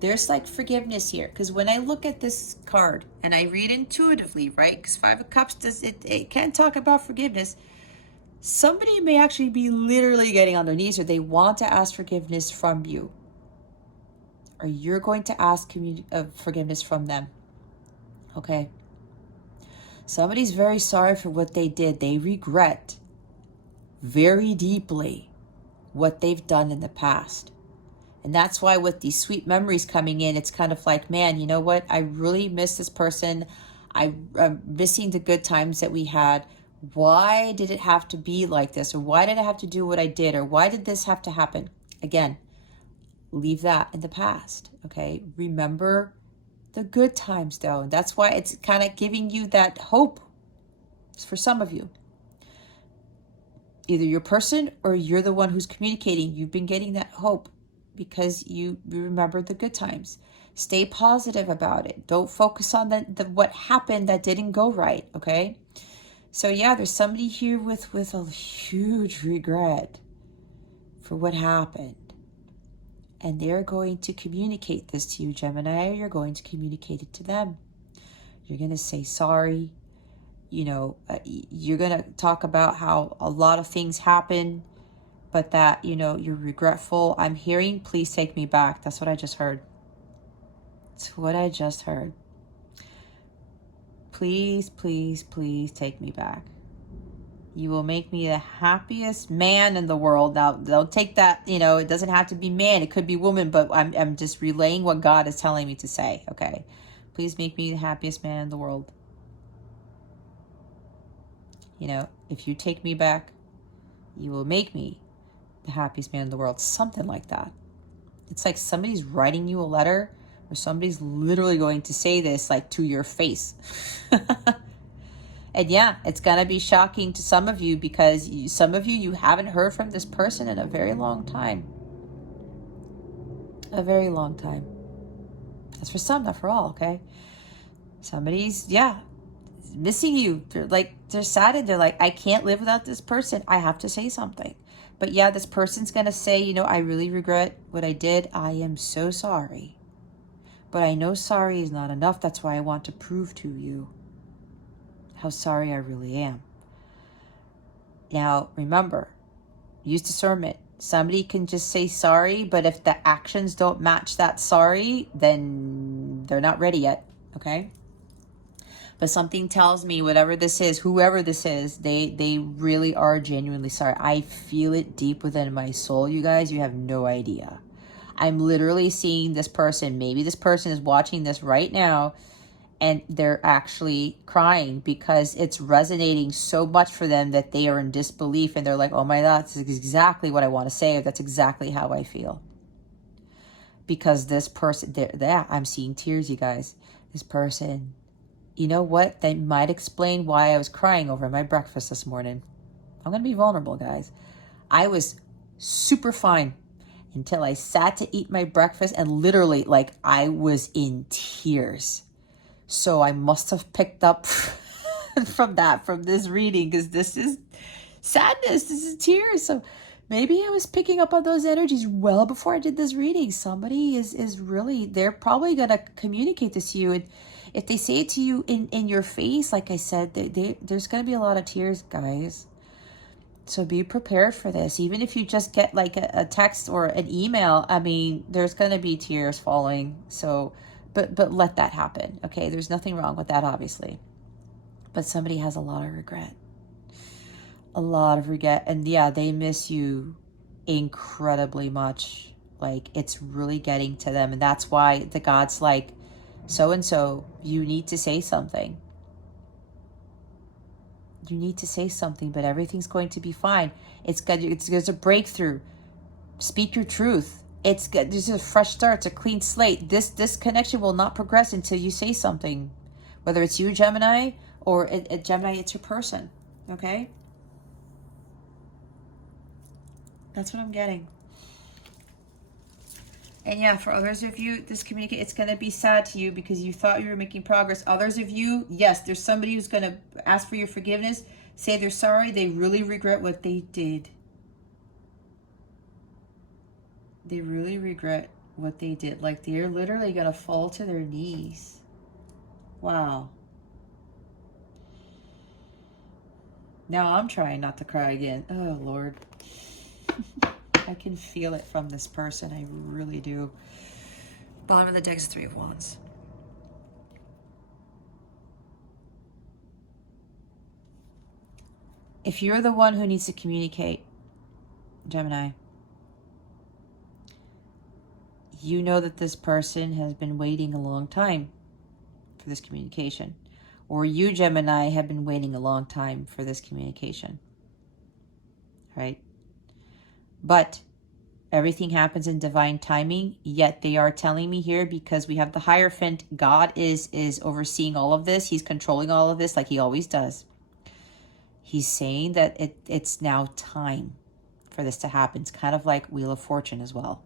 There's like forgiveness here, because when I look at this card and I read intuitively, right? Because Five of Cups it can talk about forgiveness. Somebody may actually be literally getting on their knees, or they want to ask forgiveness from you, or you're going to ask forgiveness from them. Okay. Somebody's very sorry for what they did. They regret very deeply what they've done in the past. And that's why with these sweet memories coming in, it's kind of like, man, you know what? I really miss this person. I'm missing the good times that we had. Why did it have to be like this? Or why did I have to do what I did? Or why did this have to happen? Again, leave that in the past, okay? Remember the good times, though. And that's why it's kind of giving you that hope. It's for some of you. Either your person or you're the one who's communicating. You've been getting that hope because you remember the good times. Stay positive about it. Don't focus on the what happened that didn't go right, okay? So yeah, there's somebody here with a huge regret for what happened. And they're going to communicate this to you, Gemini, or you're going to communicate it to them. You're going to say sorry. You know, you're going to talk about how a lot of things happen, but that, you know, you're regretful. I'm hearing, please take me back. That's what I just heard. That's what I just heard. Please, please, please take me back. You will make me the happiest man in the world. Now, don't take that, you know, it doesn't have to be man. It could be woman, but I'm just relaying what God is telling me to say, okay? Please make me the happiest man in the world. You know, if you take me back, you will make me the happiest man in the world. Something like that. It's like somebody's writing you a letter, or somebody's literally going to say this like to your face. And yeah, it's going to be shocking to some of you because some of you haven't heard from this person in a very long time. A very long time. That's for some, not for all, okay? Somebody's, missing you. They're saddened. They're like, I can't live without this person. I have to say something. But yeah, this person's going to say, I really regret what I did. I am so sorry. But I know sorry is not enough. That's why I want to prove to you how sorry I really am. Now, remember, use discernment. Somebody can just say sorry, but if the actions don't match that sorry, then they're not ready yet, okay? But something tells me whatever this is, whoever this is, they really are genuinely sorry. I feel it deep within my soul, you guys. You have no idea. I'm literally seeing this person. Maybe this person is watching this right now, and they're actually crying because it's resonating so much for them that they are in disbelief, and they're like, oh my God, that's exactly what I want to say. That's exactly how I feel. Because this person, I'm seeing tears, you guys. This person, you know what? That might explain why I was crying over my breakfast this morning. I'm going to be vulnerable, guys. I was super fine until I sat to eat my breakfast, and literally, like, I was in tears. So I must have picked up from this reading, because this is sadness, this is tears. So maybe I was picking up on those energies well before I did this reading. Somebody is really, they're probably going to communicate this to you. And if they say it to you in your face, like I said, there's going to be a lot of tears, guys. So be prepared for this. Even if you just get like a text or an email, I mean, there's going to be tears falling. So But let that happen, okay? There's nothing wrong with that, obviously. But somebody has a lot of regret. A lot of regret. And yeah, they miss you incredibly much. Like, it's really getting to them. And that's why the God's like, so-and-so, you need to say something. You need to say something, but everything's going to be fine. There's a breakthrough. Speak your truth. It's good. This is a fresh start. It's a clean slate. This connection will not progress until you say something. Whether it's you, Gemini, or Gemini, it's your person. Okay? That's what I'm getting. And yeah, for others of you, it's going to be sad to you because you thought you were making progress. Others of you, yes, there's somebody who's going to ask for your forgiveness, say they're sorry, they really regret what they did. They really regret what they did. Like, they're literally going to fall to their knees. Wow. Now I'm trying not to cry again. Oh, Lord. I can feel it from this person. I really do. Bottom of the deck is Three of Wands. If you're the one who needs to communicate, Gemini, you know that this person has been waiting a long time for this communication. Or you, Gemini, have been waiting a long time for this communication. Right? But everything happens in divine timing, yet they are telling me here, because we have the Hierophant, God is overseeing all of this. He's controlling all of this like he always does. He's saying that it's now time for this to happen. It's kind of like Wheel of Fortune as well.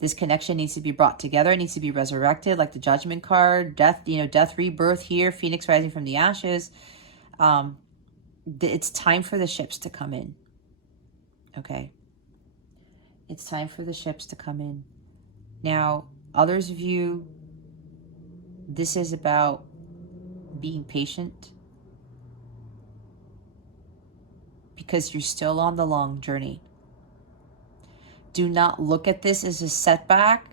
This connection needs to be brought together. It needs to be resurrected, like the Judgment card. Death, death, rebirth here. Phoenix rising from the ashes. It's time for the ships to come in. Okay? It's time for the ships to come in. Now, others of you, this is about being patient, because you're still on the long journey. Do not look at this as a setback,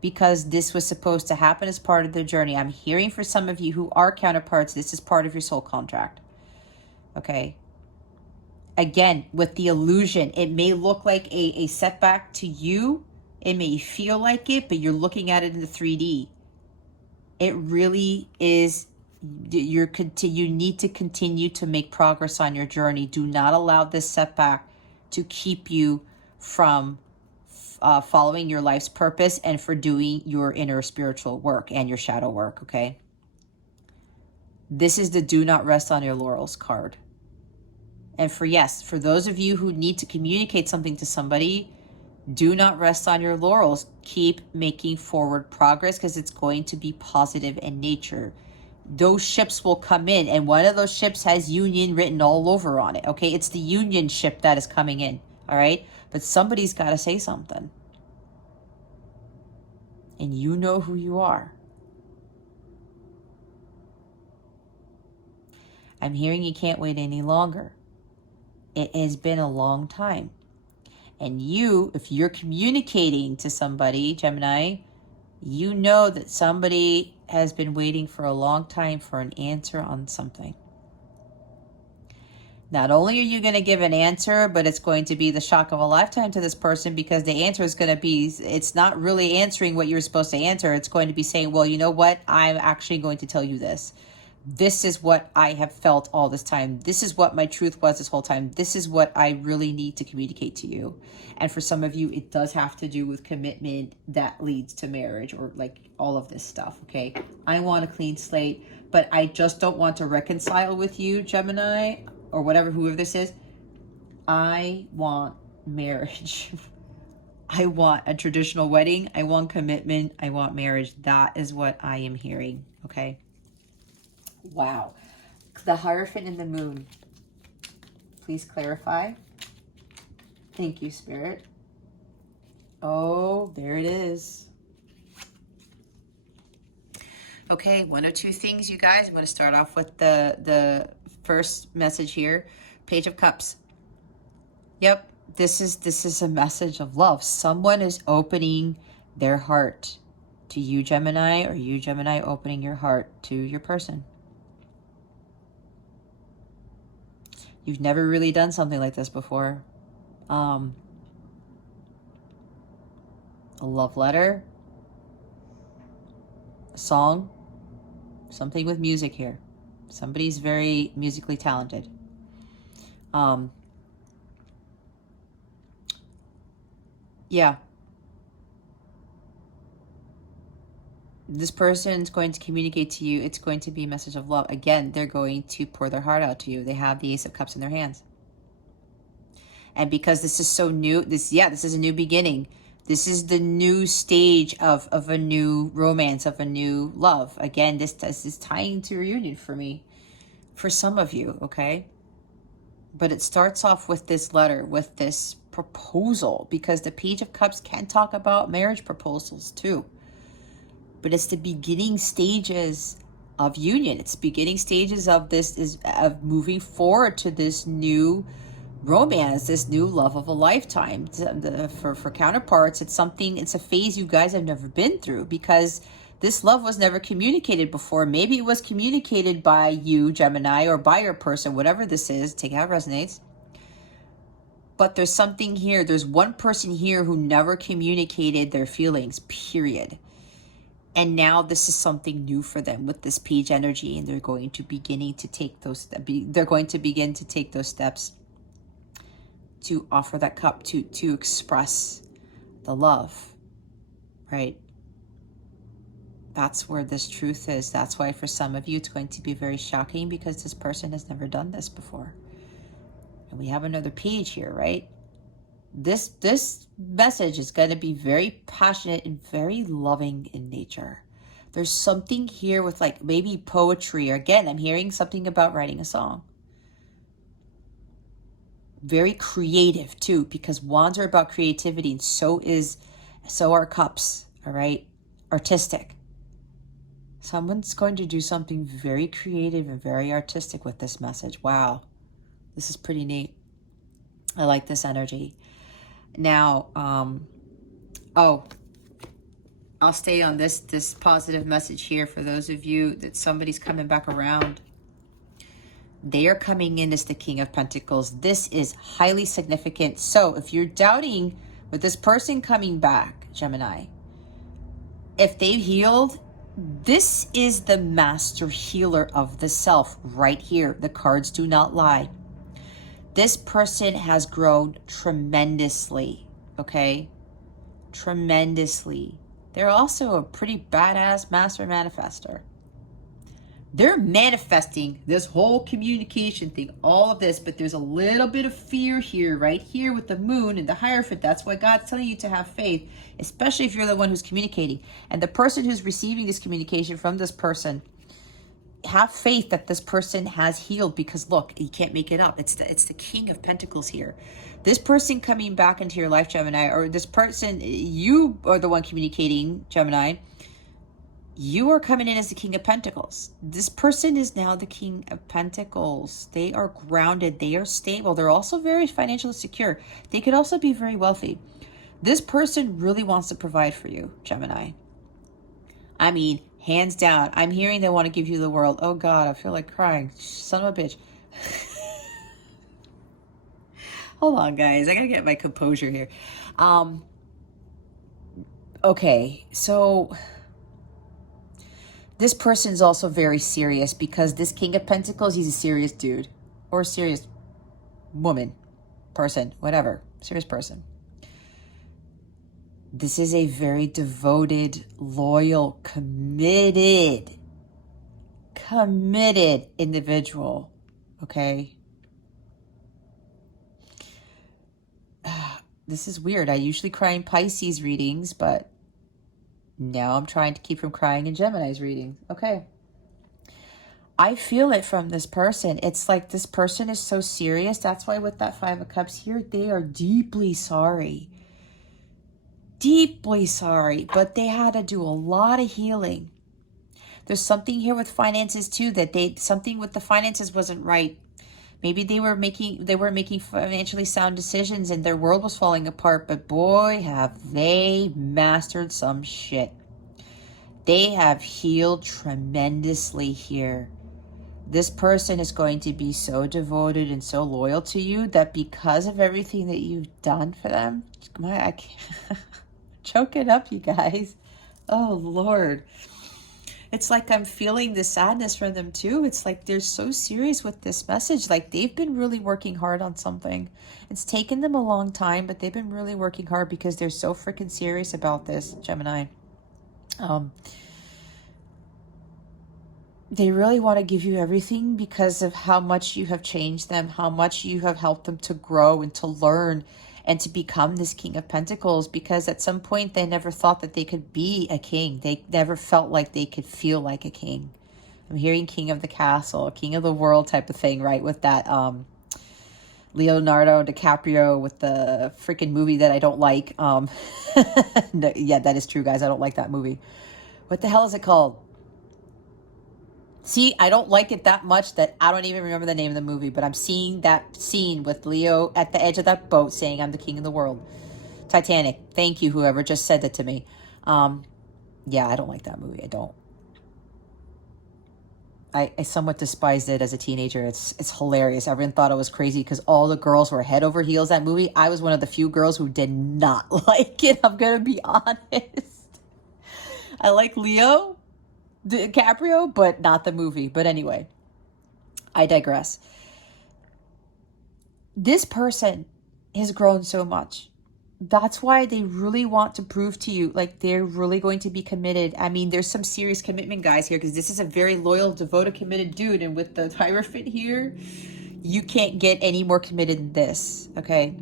because this was supposed to happen as part of the journey. I'm hearing for some of you who are counterparts, this is part of your soul contract. Okay? Again, with the illusion, it may look like a setback to you. It may feel like it, but you're looking at it in the 3D. It really is, you need to continue to make progress on your journey. Do not allow this setback to keep you from following your life's purpose and for doing your inner spiritual work and your shadow work, okay? This is the do not rest on your laurels card. And for those of you who need to communicate something to somebody, do not rest on your laurels. Keep making forward progress because it's going to be positive in nature. Those ships will come in, and one of those ships has union written all over on it, okay? It's the union ship that is coming in, all right? But somebody's got to say something. And you know who you are. I'm hearing you can't wait any longer. It has been a long time. And you, if you're communicating to somebody, Gemini, you know that somebody has been waiting for a long time for an answer on something. Not only are you going to give an answer, but it's going to be the shock of a lifetime to this person, because the answer is going to be, it's not really answering what you're supposed to answer. It's going to be saying, well, you know what? I'm actually going to tell you this. This is what I have felt all this time. This is what my truth was this whole time. This is what I really need to communicate to you. And for some of you, it does have to do with commitment that leads to marriage, or like all of this stuff, okay? I want a clean slate, but I just don't want to reconcile with you, Gemini, or whatever, whoever this is. I want marriage. I want a traditional wedding. I want commitment. I want marriage. That is what I am hearing, okay? Wow. The Hierophant and the Moon. Please clarify. Thank you, Spirit. Oh, there it is. Okay, one or two things, you guys. I'm going to start off with the first message here. Page of Cups. Yep, this is a message of love. Someone is opening their heart to you, Gemini, or you, Gemini, opening your heart to your person. You've never really done something like this before. A love letter, a song, something with music here. Somebody's very musically talented. Yeah. This person is going to communicate to you. It's going to be a message of love. Again, they're going to pour their heart out to you. They have the Ace of Cups in their hands. And because this is so new, this is a new beginning. This is the new stage of a new romance, of a new love. Again, this is tying to reunion for me, for some of you, okay? But it starts off with this letter, with this proposal, because the Page of Cups can talk about marriage proposals too. But it's the beginning stages of union. It's beginning stages of of moving forward to this new romance, this new love of a lifetime. For counterparts, it's a phase you guys have never been through, because this love was never communicated before. Maybe it was communicated by you, Gemini, or by your person, whatever this is. Take it how it resonates. But there's something here. There's one person here who never communicated their feelings, period. And now this is something new for them with this Page energy, and they're going to begin to take those steps to offer that cup, to express the love, right? That's where this truth is. That's why for some of you it's going to be very shocking, because this person has never done this before. And we have another page here, right? This message is going to be very passionate and very loving in nature. There's something here with like maybe poetry, or again, I'm hearing something about writing a song. Very creative too, because wands are about creativity, and so are cups, all right? Artistic. Someone's going to do something very creative and very artistic with this message. Wow. This is pretty neat. I like this energy. Now, I'll stay on this positive message here for those of you that somebody's coming back around. They are coming in as the King of Pentacles. This is highly significant. So if you're doubting with this person coming back, Gemini, if they've healed, this is the master healer of the self right here. The cards do not lie. This person has grown tremendously, okay? tremendously. They're also a pretty badass master manifester. They're manifesting this whole communication thing, all of this, but there's a little bit of fear here, right here with the moon and the Hierophant. That's why God's telling you to have faith, especially if you're the one who's communicating. And the person who's receiving this communication from this person, have faith that this person has healed, because look, you can't make it up. It's the King of Pentacles here. This person coming back into your life, Gemini, or this person, you are the one communicating, Gemini. You are coming in as the King of Pentacles. This person is now the King of Pentacles. They are grounded. They are stable. They're also very financially secure. They could also be very wealthy. This person really wants to provide for you, Gemini. I mean, hands down. I'm hearing they want to give you the world. Oh, God, I feel like crying. Son of a bitch. Hold on, guys. I got to get my composure here. Okay, so this person is also very serious, because this King of Pentacles, he's a serious dude or a serious woman, person, whatever, serious person. This is a very devoted, loyal, committed individual, okay? This is weird. I usually cry in Pisces readings, but now I'm trying to keep from crying in Gemini's reading. Okay. I feel it from this person. It's like this person is so serious. That's why with that Five of Cups here, they are deeply sorry. Deeply sorry. But they had to do a lot of healing. There's something here with finances too, that something with the finances wasn't right. Maybe they were making financially sound decisions and their world was falling apart, but boy, have they mastered some shit. They have healed tremendously here. This person is going to be so devoted and so loyal to you that because of everything that you've done for them, I can't choke it up, you guys. Oh, Lord. It's like I'm feeling the sadness from them too. It's like they're so serious with this message. Like they've been really working hard on something. It's taken them a long time, but they've been really working hard because they're so freaking serious about this, Gemini. They really want to give you everything because of how much you have changed them, how much you have helped them to grow and to learn and to become this King of Pentacles, because at some point they never thought that they could be a king. They never felt like they could feel like a king. I'm hearing King of the Castle, King of the World type of thing, right? With that Leonardo DiCaprio with the freaking movie that I don't like. No, yeah, that is true, guys. I don't like that movie. What the hell is it called? See, I don't like it that much that I don't even remember the name of the movie, but I'm seeing that scene with Leo at the edge of that boat saying, I'm the king of the world. Titanic. Thank you, whoever just said that to me. Yeah, I don't like that movie. I don't. I somewhat despised it as a teenager. It's hilarious. Everyone thought it was crazy because all the girls were head over heels that movie. I was one of the few girls who did not like it. I'm going to be honest. I like Leo DiCaprio, but not the movie. But anyway, I digress. This person has grown so much. That's why they really want to prove to you, like they're really going to be committed. I mean, there's some serious commitment, guys, here, because this is a very loyal, devoted, committed dude. And with the Hierophant here, you can't get any more committed than this, okay?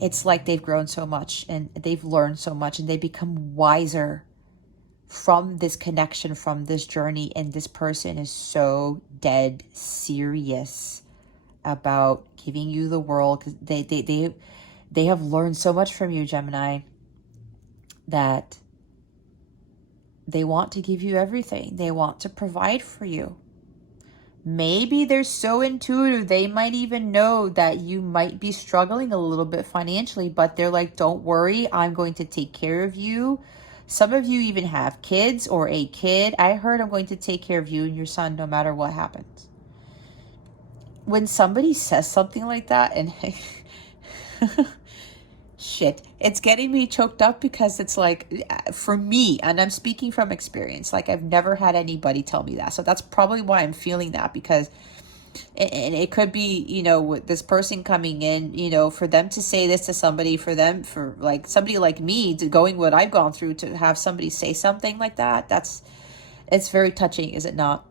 It's like they've grown so much and they've learned so much and they become wiser from this connection, from this journey. And this person is so dead serious about giving you the world, because they have learned so much from you, Gemini, that they want to give you everything. They want to provide for you. Maybe they're so intuitive, they might even know that you might be struggling a little bit financially, but they're like, don't worry, I'm going to take care of you. Some of you even have kids or a kid. I heard I'm going to take care of you and your son no matter what happens. When somebody says something like that, and shit, it's getting me choked up, because it's like, for me, and I'm speaking from experience, like I've never had anybody tell me that. So that's probably why I'm feeling that, because And it could be, you know, with this person coming in, you know, for them to say this to somebody, for like somebody like me to going what I've gone through, to have somebody say something like that, it's very touching, is it not?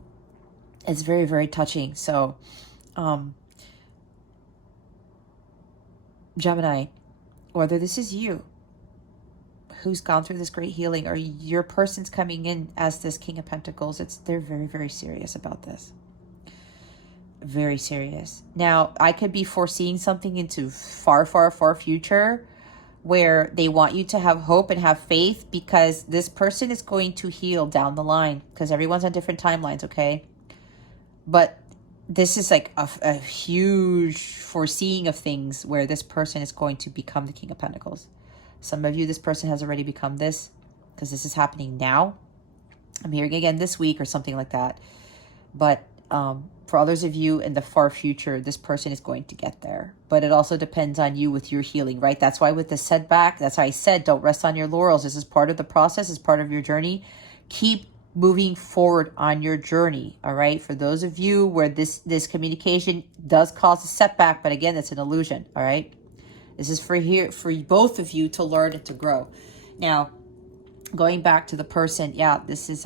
It's very, very touching. So, Gemini, whether this is you who's gone through this great healing, or your person's coming in as this King of Pentacles, they're very, very serious about this. Very serious. Now, I could be foreseeing something into far, far, far future where they want you to have hope and have faith, because this person is going to heal down the line, because everyone's on different timelines, okay? But this is like a huge foreseeing of things where this person is going to become the King of Pentacles. Some of you, this person has already become this, because this is happening now. I'm hearing again this week or something like that. But for others of you in the far future, this person is going to get there. But it also depends on you with your healing, right? That's why with the setback, that's why I said don't rest on your laurels. This is part of the process, is part of your journey. Keep moving forward on your journey, all right? For those of you where this communication does cause a setback, but again, it's an illusion, all right? This is for both of you to learn and to grow. Now, going back to the person, yeah, this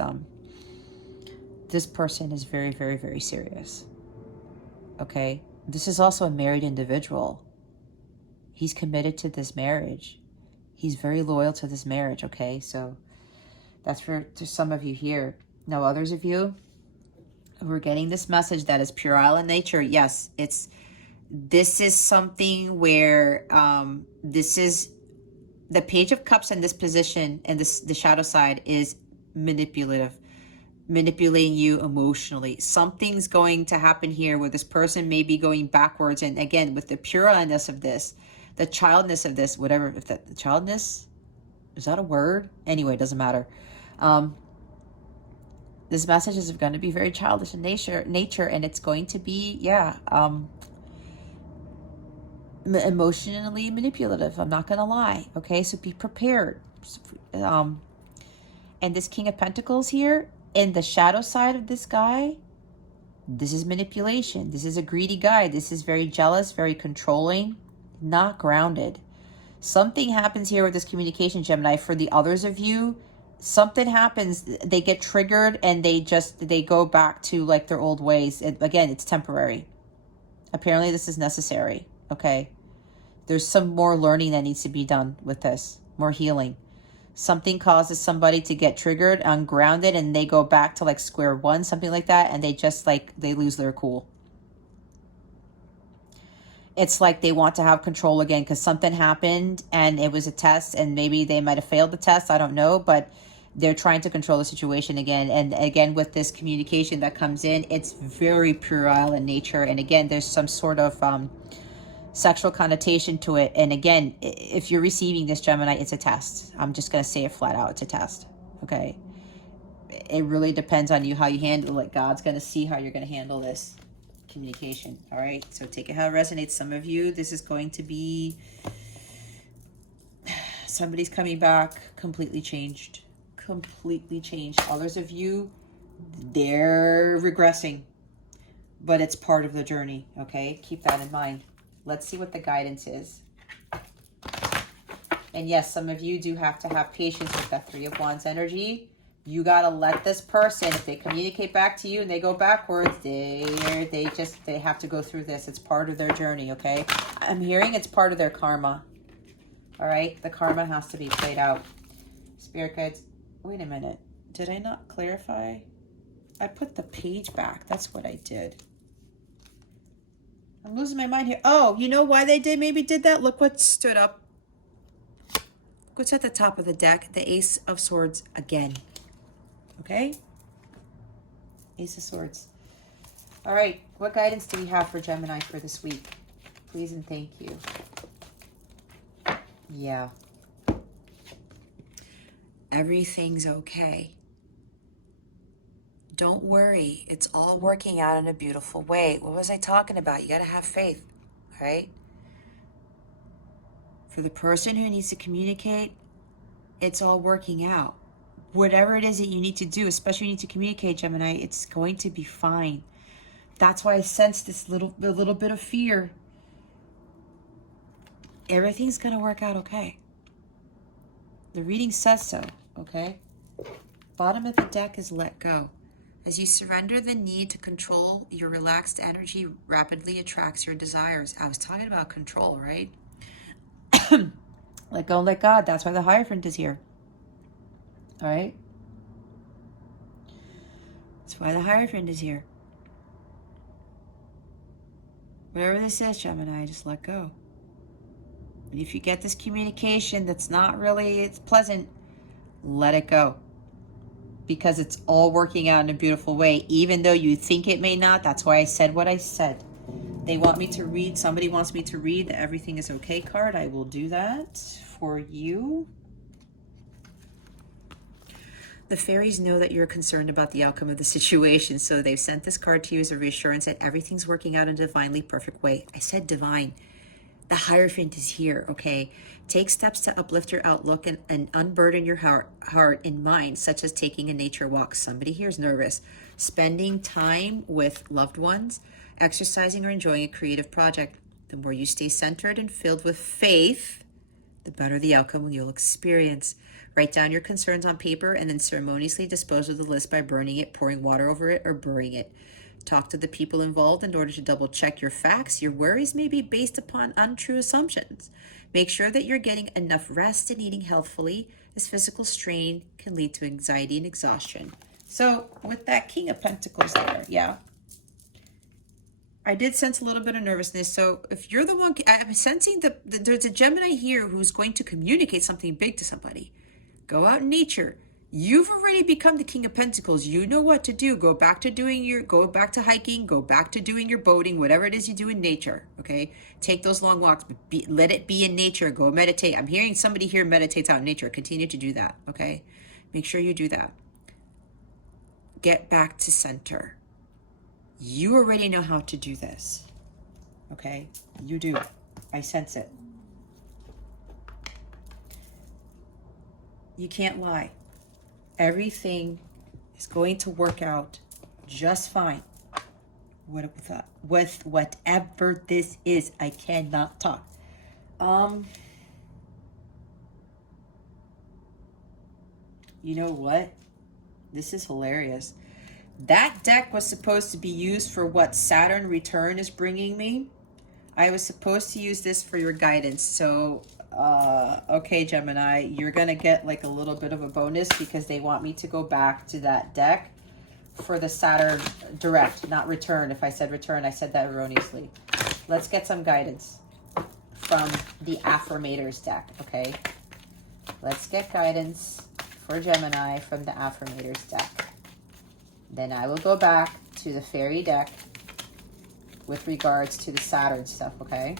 person is very, very, very serious. Okay? This is also a married individual. He's committed to this marriage. He's very loyal to this marriage, okay? So that's for some of you here. Now, others of you who are getting this message that is puerile in nature, yes, this is something where this is the Page of Cups in this position, and the shadow side is manipulating you emotionally. Something's going to happen here where this person may be going backwards. And again, with the pureness of this, the childness of this, whatever, if that the childness, is that a word? Anyway, it doesn't matter. This message is going to be very childish in nature, and it's going to be, emotionally manipulative. I'm not going to lie. Okay, so be prepared. And this King of Pentacles here, in the shadow side of this guy, this is manipulation. This is a greedy guy. This is very jealous, very controlling, not grounded. Something happens here with this communication, Gemini. For the others of you, something happens. They get triggered and they go back to like their old ways. Again, it's temporary. Apparently this is necessary. Okay. There's some more learning that needs to be done with this. More healing. Something causes somebody to get triggered, ungrounded, and they go back to like square one, something like that. And they just they lose their cool. It's like they want to have control again because something happened and it was a test, and maybe they might have failed the test. I don't know, but they're trying to control the situation again. And again, with this communication that comes in, it's very puerile in nature. And again, there's some sort of sexual connotation to it. And again, if you're receiving this, Gemini, it's a test. I'm just going to say it flat out. It's a test. Okay. It really depends on you, how you handle it. God's going to see how you're going to handle this communication. All right. So take it how it resonates. Some of you, this is going to be somebody's coming back completely changed. Completely changed. Others of you, they're regressing. But it's part of the journey. Okay. Keep that in mind. Let's see what the guidance is. And yes, some of you do have to have patience with that Three of Wands energy. You got to let this person, if they communicate back to you and they go backwards, they have to go through this. It's part of their journey, okay? I'm hearing it's part of their karma. All right? The karma has to be played out. Spirit guides, wait a minute. Did I not clarify? I put the page back. That's what I did. I'm losing my mind here. Oh, you know why they maybe did that? Look what stood up. Look what's at the top of the deck. The Ace of Swords again. Okay? Ace of Swords. All right. What guidance do we have for Gemini for this week? Please and thank you. Yeah. Everything's okay. Don't worry. It's all working out in a beautiful way. What was I talking about? You got to have faith, right? For the person who needs to communicate, it's all working out. Whatever it is that you need to do, especially you need to communicate, Gemini, it's going to be fine. That's why I sense this a little bit of fear. Everything's going to work out okay. The reading says so, okay? Bottom of the deck is let go. As you surrender the need to control, your relaxed energy rapidly attracts your desires. I was talking about control, right? Let go, let God. That's why the Hierophant is here. All right? That's why the Hierophant is here. Whatever this is, Gemini, just let go. And if you get this communication that's not really, it's pleasant, let it go. Because it's all working out in a beautiful way, even though you think it may not. That's why I said what I said. They want me to read, somebody wants me to read the Everything is Okay card. I will do that for you. The fairies know that you're concerned about the outcome of the situation, so they've sent this card to you as a reassurance that everything's working out in a divinely perfect way. I said divine. The Hierophant is here, okay? Take steps to uplift your outlook and unburden your heart and mind, such as taking a nature walk. Somebody here is nervous. Spending time with loved ones, exercising or enjoying a creative project. The more you stay centered and filled with faith, the better the outcome you'll experience. Write down your concerns on paper and then ceremoniously dispose of the list by burning it, pouring water over it, or burying it. Talk to the people involved in order to double check your facts. Your worries may be based upon untrue assumptions. Make sure that you're getting enough rest and eating healthfully, as physical strain can lead to anxiety and exhaustion. So with that King of Pentacles there, yeah, I did sense a little bit of nervousness. So if you're the one, I'm sensing that there's a Gemini here who's going to communicate something big to somebody. Go out in nature. You've already become the King of Pentacles. You know what to do. Go back to hiking, go back to doing your boating, whatever it is you do in nature, okay? Take those long walks, but let it be in nature. Go meditate. I'm hearing somebody here meditates out in nature. Continue to do that, okay? Make sure you do that. Get back to center. You already know how to do this, okay? You do. I sense it. You can't lie. Everything is going to work out just fine. With whatever this is, I cannot talk. You know what? This is hilarious. That deck was supposed to be used for what Saturn return is bringing me. I was supposed to use this for your guidance. So, okay, Gemini, you're going to get like a little bit of a bonus because they want me to go back to that deck for the Saturn direct, not return. If I said return, I said that erroneously. Let's get some guidance from the Affirmators deck, okay? Let's get guidance for Gemini from the Affirmators deck. Then I will go back to the Fairy deck with regards to the Saturn stuff, okay?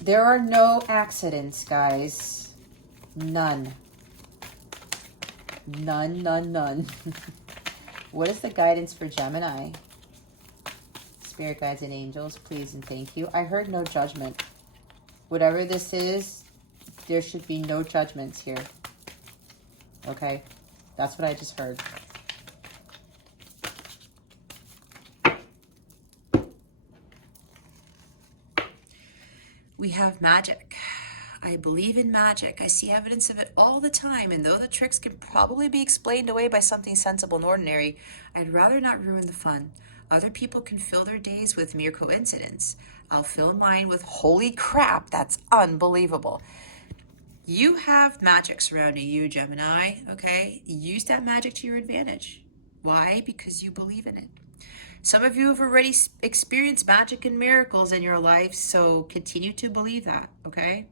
There are no accidents, guys. None. None. What is the guidance for Gemini? Spirit guides and angels, please and thank you. I heard no judgment. Whatever this is, there should be no judgments here. Okay? That's what I just heard. We have magic. I believe in magic. I see evidence of it all the time, and though the tricks can probably be explained away by something sensible and ordinary, I'd rather not ruin the fun. Other people can fill their days with mere coincidence. I'll fill mine with holy crap, that's unbelievable. You have magic surrounding you, Gemini, okay? Use that magic to your advantage. Why? Because you believe in it. Some of you have already experienced magic and miracles in your life, so continue to believe that, okay?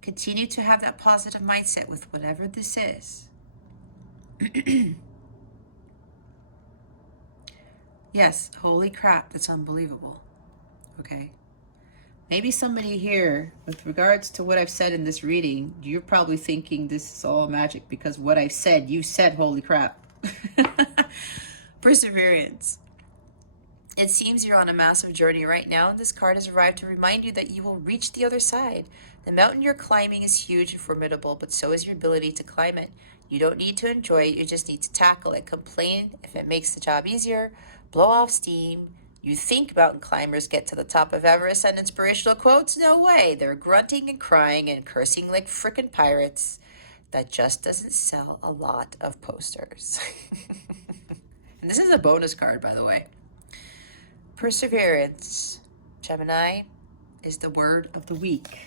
Continue to have that positive mindset with whatever this is. Yes, holy crap, that's unbelievable, okay? Maybe somebody here, with regards to what I've said in this reading, you're probably thinking this is all magic because what I've said, you said holy crap. Perseverance. It seems you're on a massive journey right now, and this card has arrived to remind you that you will reach the other side. The mountain you're climbing is huge and formidable, but so is your ability to climb it. You don't need to enjoy it, you just need to tackle it. Complain if it makes the job easier. Blow off steam. You think mountain climbers get to the top of Everest and inspirational quotes? No way. They're grunting and crying and cursing like frickin' pirates. That just doesn't sell a lot of posters. And this is a bonus card, by the way. Perseverance, Gemini, is the word of the week.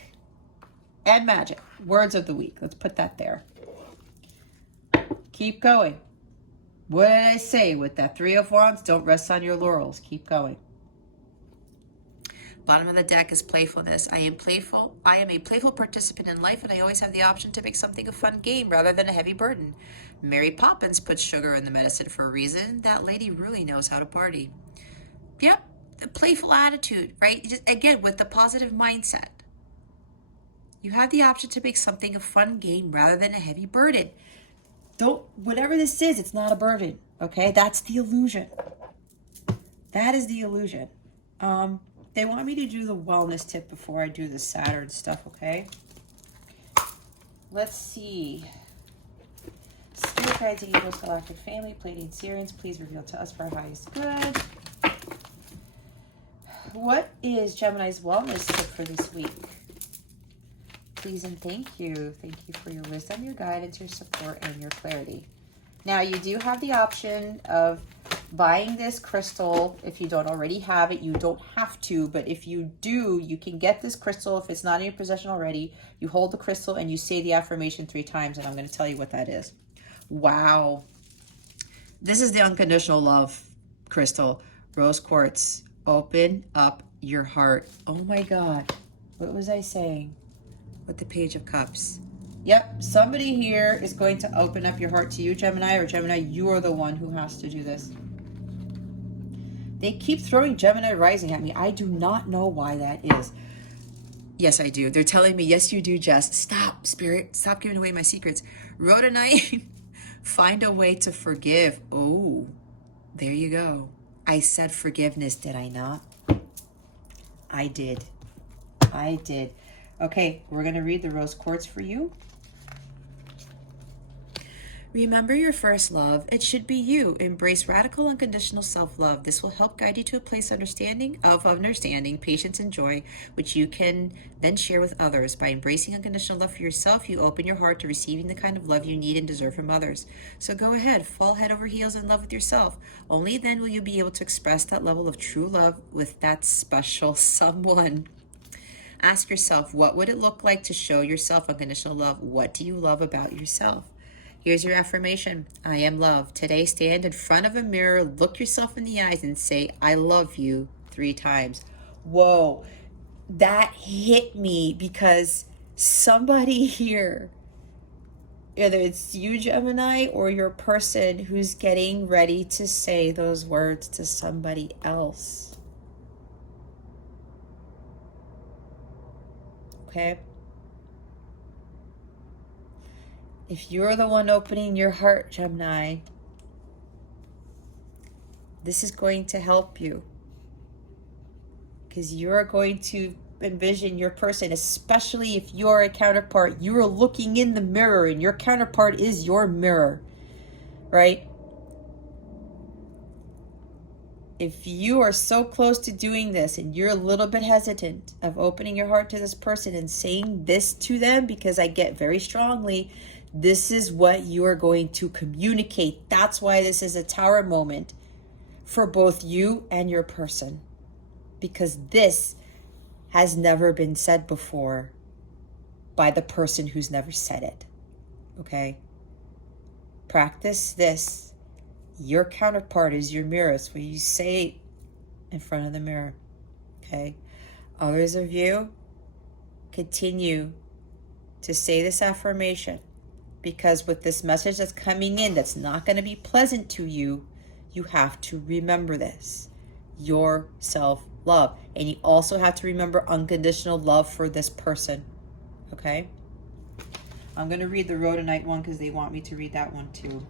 And magic, words of the week. Let's put that there. Keep going. What did I say with that? 3 of Wands, don't rest on your laurels. Keep going. Bottom of the deck is playfulness. I am playful. I am a playful participant in life, and I always have the option to make something a fun game rather than a heavy burden. Mary Poppins puts sugar in the medicine for a reason. That lady really knows how to party. Yep, the playful attitude, right? Just, again, with the positive mindset. You have the option to make something a fun game rather than a heavy burden. Don't, whatever this is, it's not a burden, okay? That's the illusion. That is the illusion. They want me to do the wellness tip before I do the Saturn stuff, okay? Let's see. Spirit guides, angels, galactic family, Pleiadian Sirians, please reveal to us for our highest good. What is Gemini's wellness tip for this week? Please and thank you. Thank you for your wisdom, your guidance, your support, and your clarity. Now, you do have the option of buying this crystal. If you don't already have it, you don't have to. But if you do, you can get this crystal. If it's not in your possession already, you hold the crystal and you say the affirmation 3 times. And I'm going to tell you what that is. Wow. This is the unconditional love crystal. Rose quartz. Open up your heart. Oh my God. What was I saying? With the Page of Cups. Yep, somebody here is going to open up your heart to you, Gemini, or Gemini, you are the one who has to do this. They keep throwing Gemini rising at me. I do not know why that is. Yes, I do. They're telling me, yes, you do, Jess. Stop, Spirit. Stop giving away my secrets. Rhodonite, find a way to forgive. Oh, there you go. I said forgiveness, did I not? I did. I did. Okay, we're going to read the rose quartz for you. Remember your first love. It should be you. Embrace radical unconditional self-love. This will help guide you to a place of understanding, patience, and joy, which you can then share with others. By embracing unconditional love for yourself, you open your heart to receiving the kind of love you need and deserve from others. So go ahead, fall head over heels in love with yourself. Only then will you be able to express that level of true love with that special someone. Ask yourself, what would it look like to show yourself unconditional love? What do you love about yourself? Here's your affirmation. I am love. Today, stand in front of a mirror, look yourself in the eyes, and say, I love you 3 times. Whoa, that hit me because somebody here, whether it's you, Gemini, or your person who's getting ready to say those words to somebody else. Okay? If you're the one opening your heart, Gemini, this is going to help you. Because you're going to envision your person, especially if you're a counterpart. You're looking in the mirror and your counterpart is your mirror, right? If you are so close to doing this and you're a little bit hesitant of opening your heart to this person and saying this to them, because I get very strongly, this is what you are going to communicate. That's why this is a tower moment for both you and your person. Because this has never been said before by the person who's never said it. Okay? Practice this. Your counterpart is your mirror. It's what you say in front of the mirror. Okay? Others of you, continue to say this affirmation. Because with this message that's coming in that's not going to be pleasant to you, you have to remember this. Your self-love. And you also have to remember unconditional love for this person. Okay? I'm going to read the Rhodonite one because they want me to read that one too.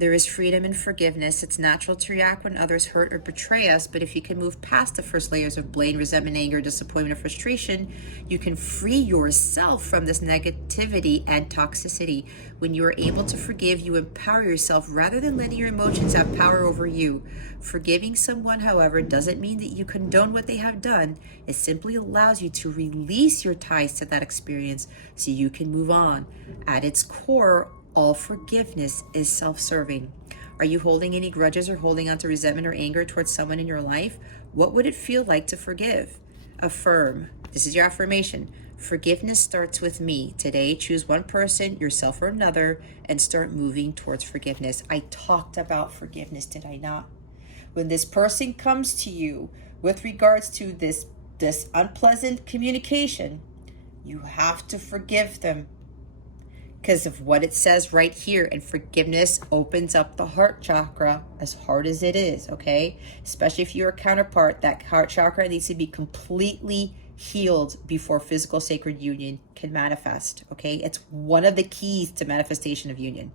There is freedom in forgiveness. It's natural to react when others hurt or betray us, but if you can move past the first layers of blame, resentment, anger, disappointment, or frustration, you can free yourself from this negativity and toxicity. When you are able to forgive, you empower yourself rather than letting your emotions have power over you. Forgiving someone, however, doesn't mean that you condone what they have done. It simply allows you to release your ties to that experience so you can move on. At its core, all forgiveness is self-serving. Are you holding any grudges or holding on to resentment or anger towards someone in your life? What would it feel like to forgive? Affirm. This is your affirmation. Forgiveness starts with me. Today, choose one person, yourself or another, and start moving towards forgiveness. I talked about forgiveness, did I not? When this person comes to you with regards to this unpleasant communication, you have to forgive them because of what it says right here. And forgiveness opens up the heart chakra, as hard as it is, okay? Especially if you're a counterpart, that heart chakra needs to be completely healed before physical sacred union can manifest, okay? It's one of the keys to manifestation of union.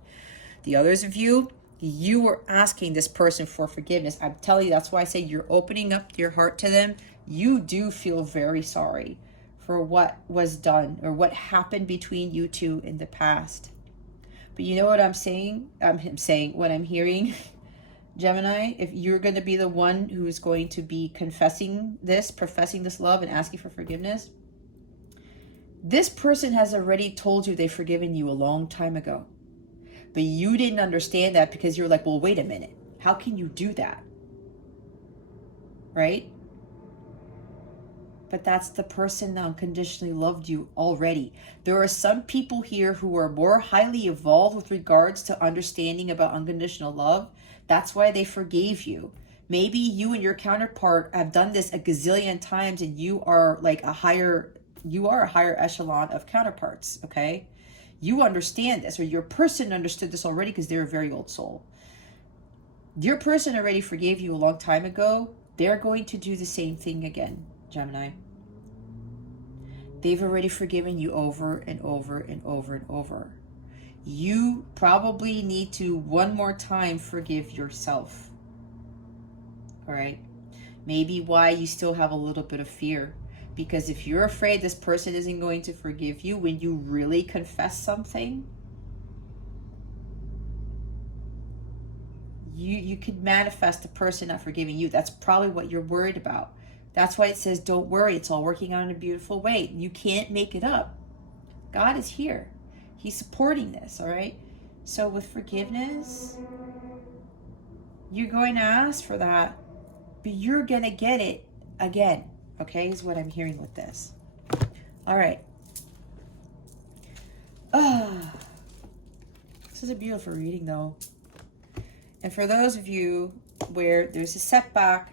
The others of you, you were asking this person for forgiveness. I'm telling you, that's why I say you're opening up your heart to them. You do feel very sorry for what was done or what happened between you two in the past. But you know what I'm saying? What I'm hearing, Gemini, if you're going to be the one who's going to be confessing this, professing this love and asking for forgiveness, this person has already told you they've forgiven you a long time ago. But you didn't understand that because you're like, well, wait a minute. How can you do that? Right? But that's the person that unconditionally loved you already. There are some people here who are more highly evolved with regards to understanding about unconditional love. That's why they forgave you. Maybe you and your counterpart have done this a gazillion times and you are like a higher echelon of counterparts, okay? You understand this, or your person understood this already because they're a very old soul. Your person already forgave you a long time ago. They're going to do the same thing again, Gemini. They've already forgiven you over and over and over and over. You probably need to one more time forgive yourself. All right? Maybe why you still have a little bit of fear. Because if you're afraid this person isn't going to forgive you when you really confess something, you could manifest the person not forgiving you. That's probably what you're worried about. That's why it says, don't worry, it's all working out in a beautiful way. You can't make it up. God is here. He's supporting this, all right? So with forgiveness, you're going to ask for that, but you're going to get it again, okay, is what I'm hearing with this. All right. This is a beautiful reading, though. And for those of you where there's a setback,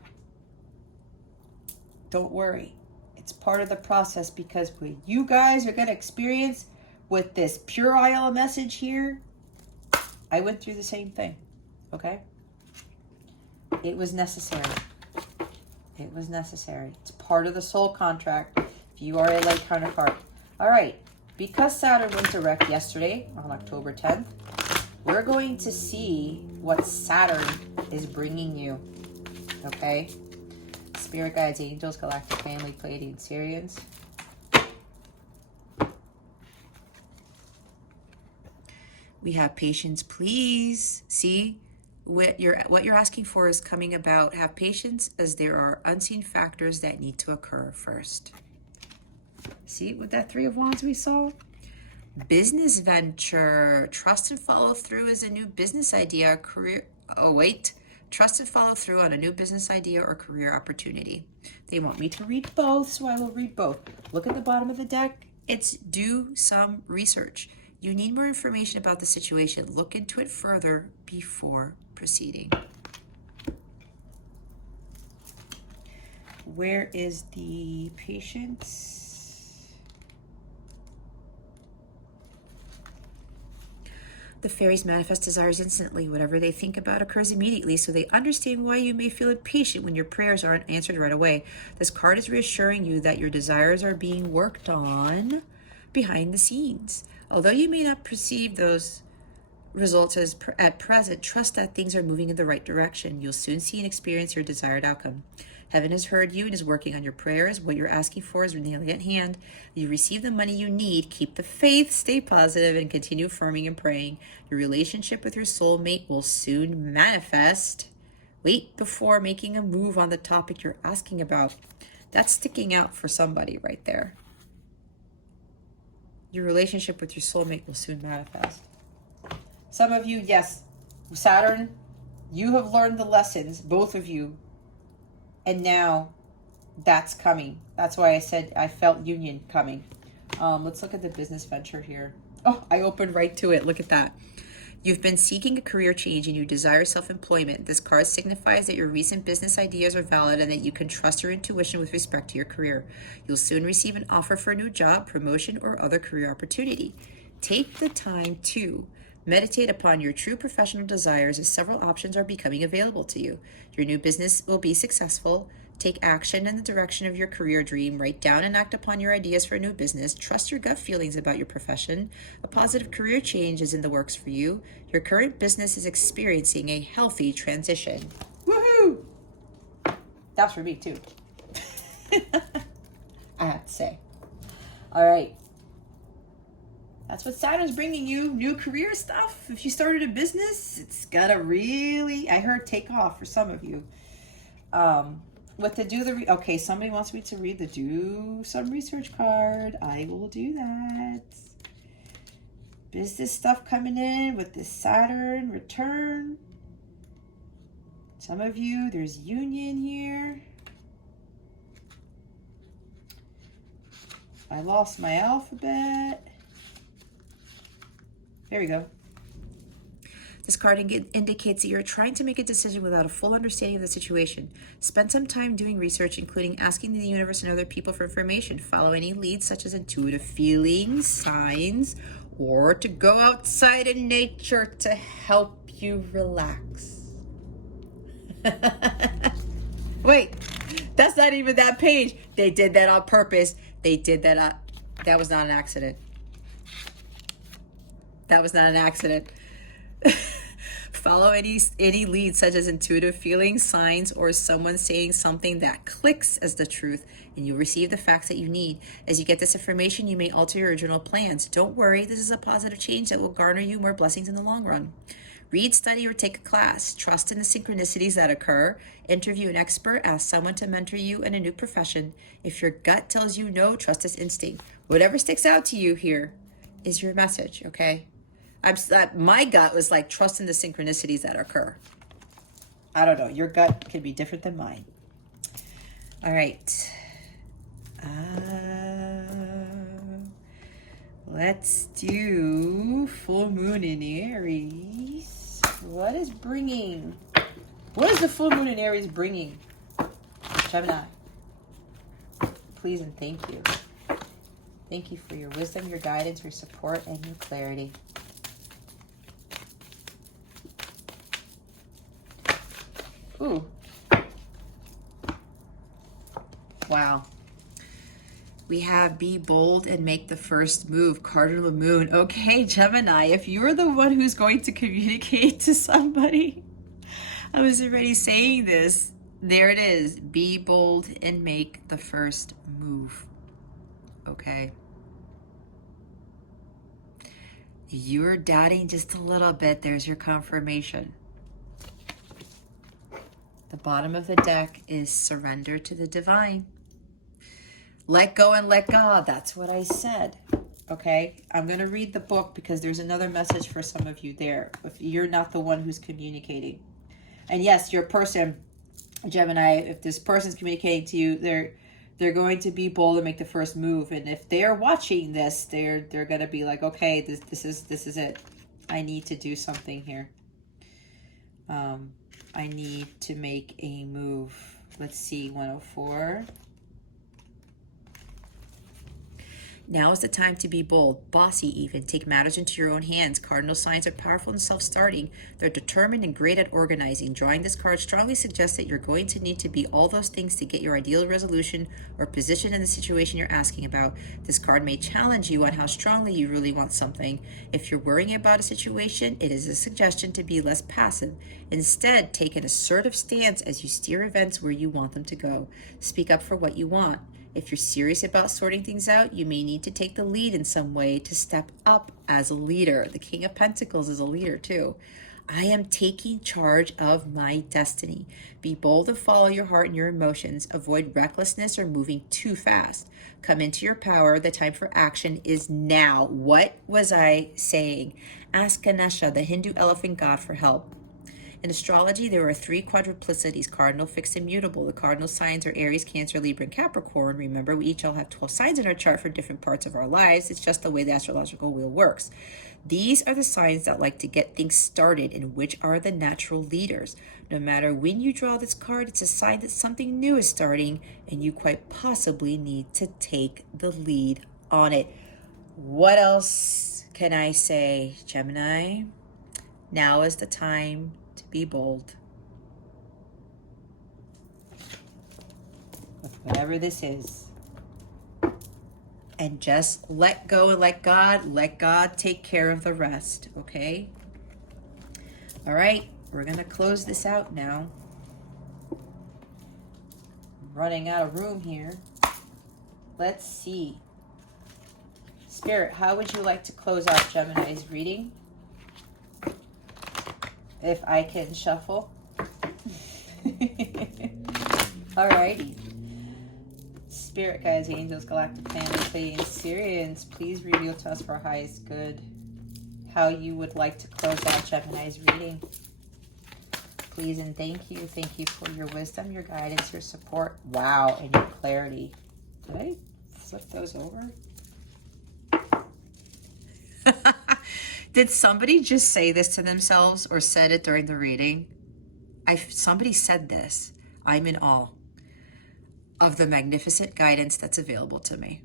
don't worry. It's part of the process, because what you guys are going to experience with this puerile message here, I went through the same thing, okay? It was necessary. It was necessary. It's part of the soul contract if you are a light counterpart. All right, because Saturn went direct yesterday on October 10th, we're going to see what Saturn is bringing you, okay? Spirit guides, angels, galactic family, Pleiadian, Sirians. We have patience, please. See, what you're asking for is coming about. Have patience, as there are unseen factors that need to occur first. See, with that Three of Wands we saw? Business venture. Trust and follow through is a new business idea, career. Oh, wait. Trust and follow through on a new business idea or career opportunity. They want me to read both, so I will read both. Look at the bottom of the deck. It's do some research. You need more information about the situation. Look into it further before proceeding. Where is the patience? The fairies manifest desires instantly. Whatever they think about occurs immediately, so they understand why you may feel impatient when your prayers aren't answered right away. This card is reassuring you that your desires are being worked on behind the scenes. Although you may not perceive those results at present, trust that things are moving in the right direction. You'll soon see and experience your desired outcome. Heaven has heard you and is working on your prayers. What you're asking for is nearly at hand. You receive the money you need. Keep the faith, stay positive, and continue affirming and praying. Your relationship with your soulmate will soon manifest. Wait before making a move on the topic you're asking about. That's sticking out for somebody right there. Your relationship with your soulmate will soon manifest. Some of you, yes, Saturn, you have learned the lessons, both of you. And now that's coming. That's why I said I felt union coming. Let's look at the business venture here. Oh, I opened right to it. Look at that. You've been seeking a career change and you desire self-employment. This card signifies that your recent business ideas are valid and that you can trust your intuition with respect to your career. You'll soon receive an offer for a new job, promotion, or other career opportunity. Take the time to meditate upon your true professional desires as several options are becoming available to you. Your new business will be successful. Take action in the direction of your career dream. Write down and act upon your ideas for a new business. Trust your gut feelings about your profession. A positive career change is in the works for you. Your current business is experiencing a healthy transition. Woohoo! That's for me too. I have to say. All right. That's what Saturn's bringing you. New career stuff. If you started a business, it's gotta really, I heard, take off for some of you. What to do okay, somebody wants me to read the do some research card. I will do that. Business stuff coming in with this Saturn return. Some of you, there's union here. I lost my alphabet. There we go. This card indicates that you're trying to make a decision without a full understanding of the situation. Spend some time doing research, including asking the universe and other people for information. Follow any leads such as intuitive feelings, signs, or to go outside in nature to help you relax. Wait, that's not even that page. They did that on purpose. They did that. That was not an accident. That was not an accident. Follow any leads such as intuitive feelings, signs, or someone saying something that clicks as the truth, and you'll receive the facts that you need. As you get this information, you may alter your original plans. Don't worry, this is a positive change that will garner you more blessings in the long run. Read, study, or take a class. Trust in the synchronicities that occur. Interview an expert. Ask someone to mentor you in a new profession. If your gut tells you no, trust this instinct. Whatever sticks out to you here is your message, okay? My gut was like, trust in the synchronicities that occur. I don't know. Your gut can be different than mine. All right. Let's do full moon in Aries. What is the full moon in Aries bringing? Gemini. Please and thank you. Thank you for your wisdom, your guidance, your support, and your clarity. Ooh. Wow. We have be bold and make the first move. Cardinal of the moon. Okay, Gemini, if you're the one who's going to communicate to somebody, I was already saying this. There it is. Be bold and make the first move. Okay. You're doubting just a little bit. There's your confirmation. The bottom of the deck is surrender to the divine. Let go and let God. That's what I said. Okay? I'm going to read the book because there's another message for some of you there. If you're not the one who's communicating. And yes, your person, Gemini, if this person's communicating to you, they're going to be bold and make the first move. And if they're watching this, they're going to be like, okay, this is it. I need to do something here. I need to make a move. Let's see, 104. Now is the time to be bold, bossy even. Take matters into your own hands. Cardinal signs are powerful and self-starting. They're determined and great at organizing. Drawing this card strongly suggests that you're going to need to be all those things to get your ideal resolution or position in the situation you're asking about. This card may challenge you on how strongly you really want something. If you're worrying about a situation, it is a suggestion to be less passive. Instead, take an assertive stance as you steer events where you want them to go. Speak up for what you want. If you're serious about sorting things out, you may need to take the lead in some way to step up as a leader. The King of Pentacles is a leader too. I am taking charge of my destiny. Be bold and follow your heart and your emotions. Avoid recklessness or moving too fast. Come into your power. The time for action is now. What was I saying? Ask Ganesha, the Hindu elephant god, for help. In astrology, there are 3 quadruplicities: cardinal, fixed, and mutable. The cardinal signs are Aries, Cancer, Libra, and Capricorn. Remember, we each all have 12 signs in our chart for different parts of our lives. It's just the way the astrological wheel works. These are the signs that like to get things started and which are the natural leaders. No matter when you draw this card, it's a sign that something new is starting and you quite possibly need to take the lead on it. What else can I say, Gemini? Now is the time to be bold. With whatever this is. And just let go and let God take care of the rest, okay? All right, we're gonna close this out now. I'm running out of room here. Let's see. Spirit, how would you like to close out Gemini's reading? If I can shuffle. Alrighty. Spirit guides, angels, galactic family, Pleiadians, Syrians, please reveal to us for our highest good how you would like to close out Gemini's reading. Please and thank you. Thank you for your wisdom, your guidance, your support. Wow, and your clarity. Did I flip those over? Did somebody just say this to themselves or said it during the reading? Somebody said this. I'm in awe of the magnificent guidance that's available to me.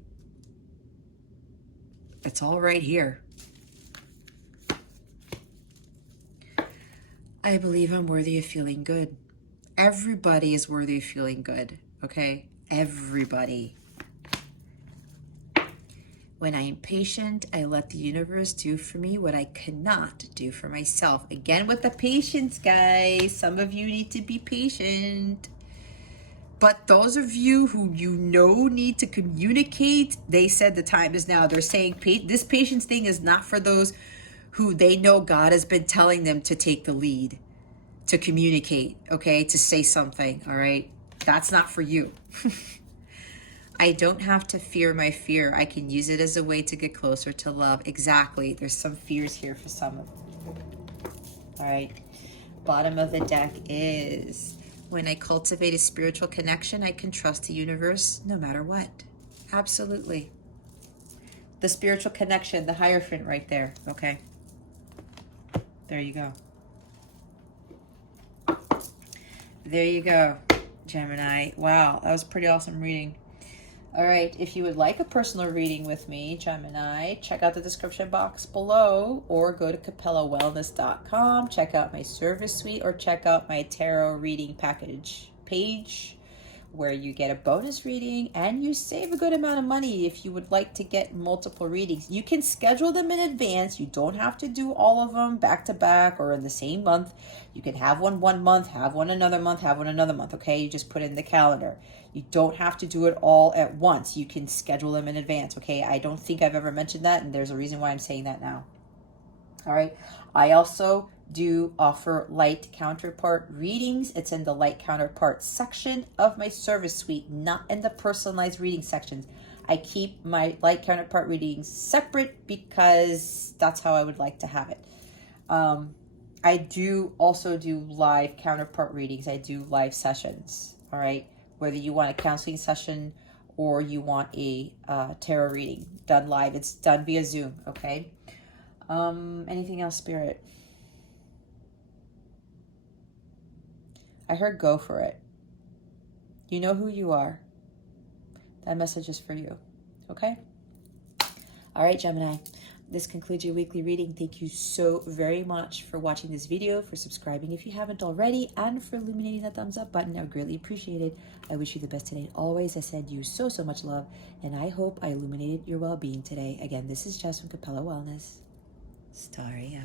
It's all right here. I believe I'm worthy of feeling good. Everybody is worthy of feeling good, okay? Everybody. When I am patient, I let the universe do for me what I cannot do for myself. Again, with the patience, guys. Some of you need to be patient. But those of you who you know need to communicate, they said the time is now. They're saying this patience thing is not for those who they know God has been telling them to take the lead, to communicate, okay, to say something, all right? That's not for you. I don't have to fear my fear. I can use it as a way to get closer to love. Exactly. There's some fears here for some of them. All right. Bottom of the deck is, when I cultivate a spiritual connection, I can trust the universe no matter what. Absolutely. The spiritual connection, the Hierophant right there. Okay. There you go. There you go, Gemini. Wow, that was a pretty awesome reading. All right, if you would like a personal reading with me, Gemini, check out the description box below or go to capellawellness.com. Check out my service suite or check out my tarot reading package page where you get a bonus reading and you save a good amount of money if you would like to get multiple readings. You can schedule them in advance. You don't have to do all of them back to back or in the same month. You can have one month, have one another month, have one another month, okay? You just put it in the calendar. You don't have to do it all at once. You can schedule them in advance, okay? I don't think I've ever mentioned that, and there's a reason why I'm saying that now. All right. I also do offer light counterpart readings. It's in the light counterpart section of my service suite, not in the personalized reading sections. I keep my light counterpart readings separate because that's how I would like to have it. I do also do live counterpart readings. I do live sessions, all right? Whether you want a counseling session or you want a tarot reading done live, it's done via Zoom, okay? Anything else, Spirit? I heard go for it. You know who you are. That message is for you, okay? All right, Gemini, this concludes your weekly reading. Thank you so very much for watching this video, for subscribing if you haven't already, and for illuminating that thumbs up button. I would greatly appreciate it. I wish you the best today. Always, I send you so, so much love, and I hope I illuminated your well-being today. Again, this is Jess from Capella Wellness. Starry out.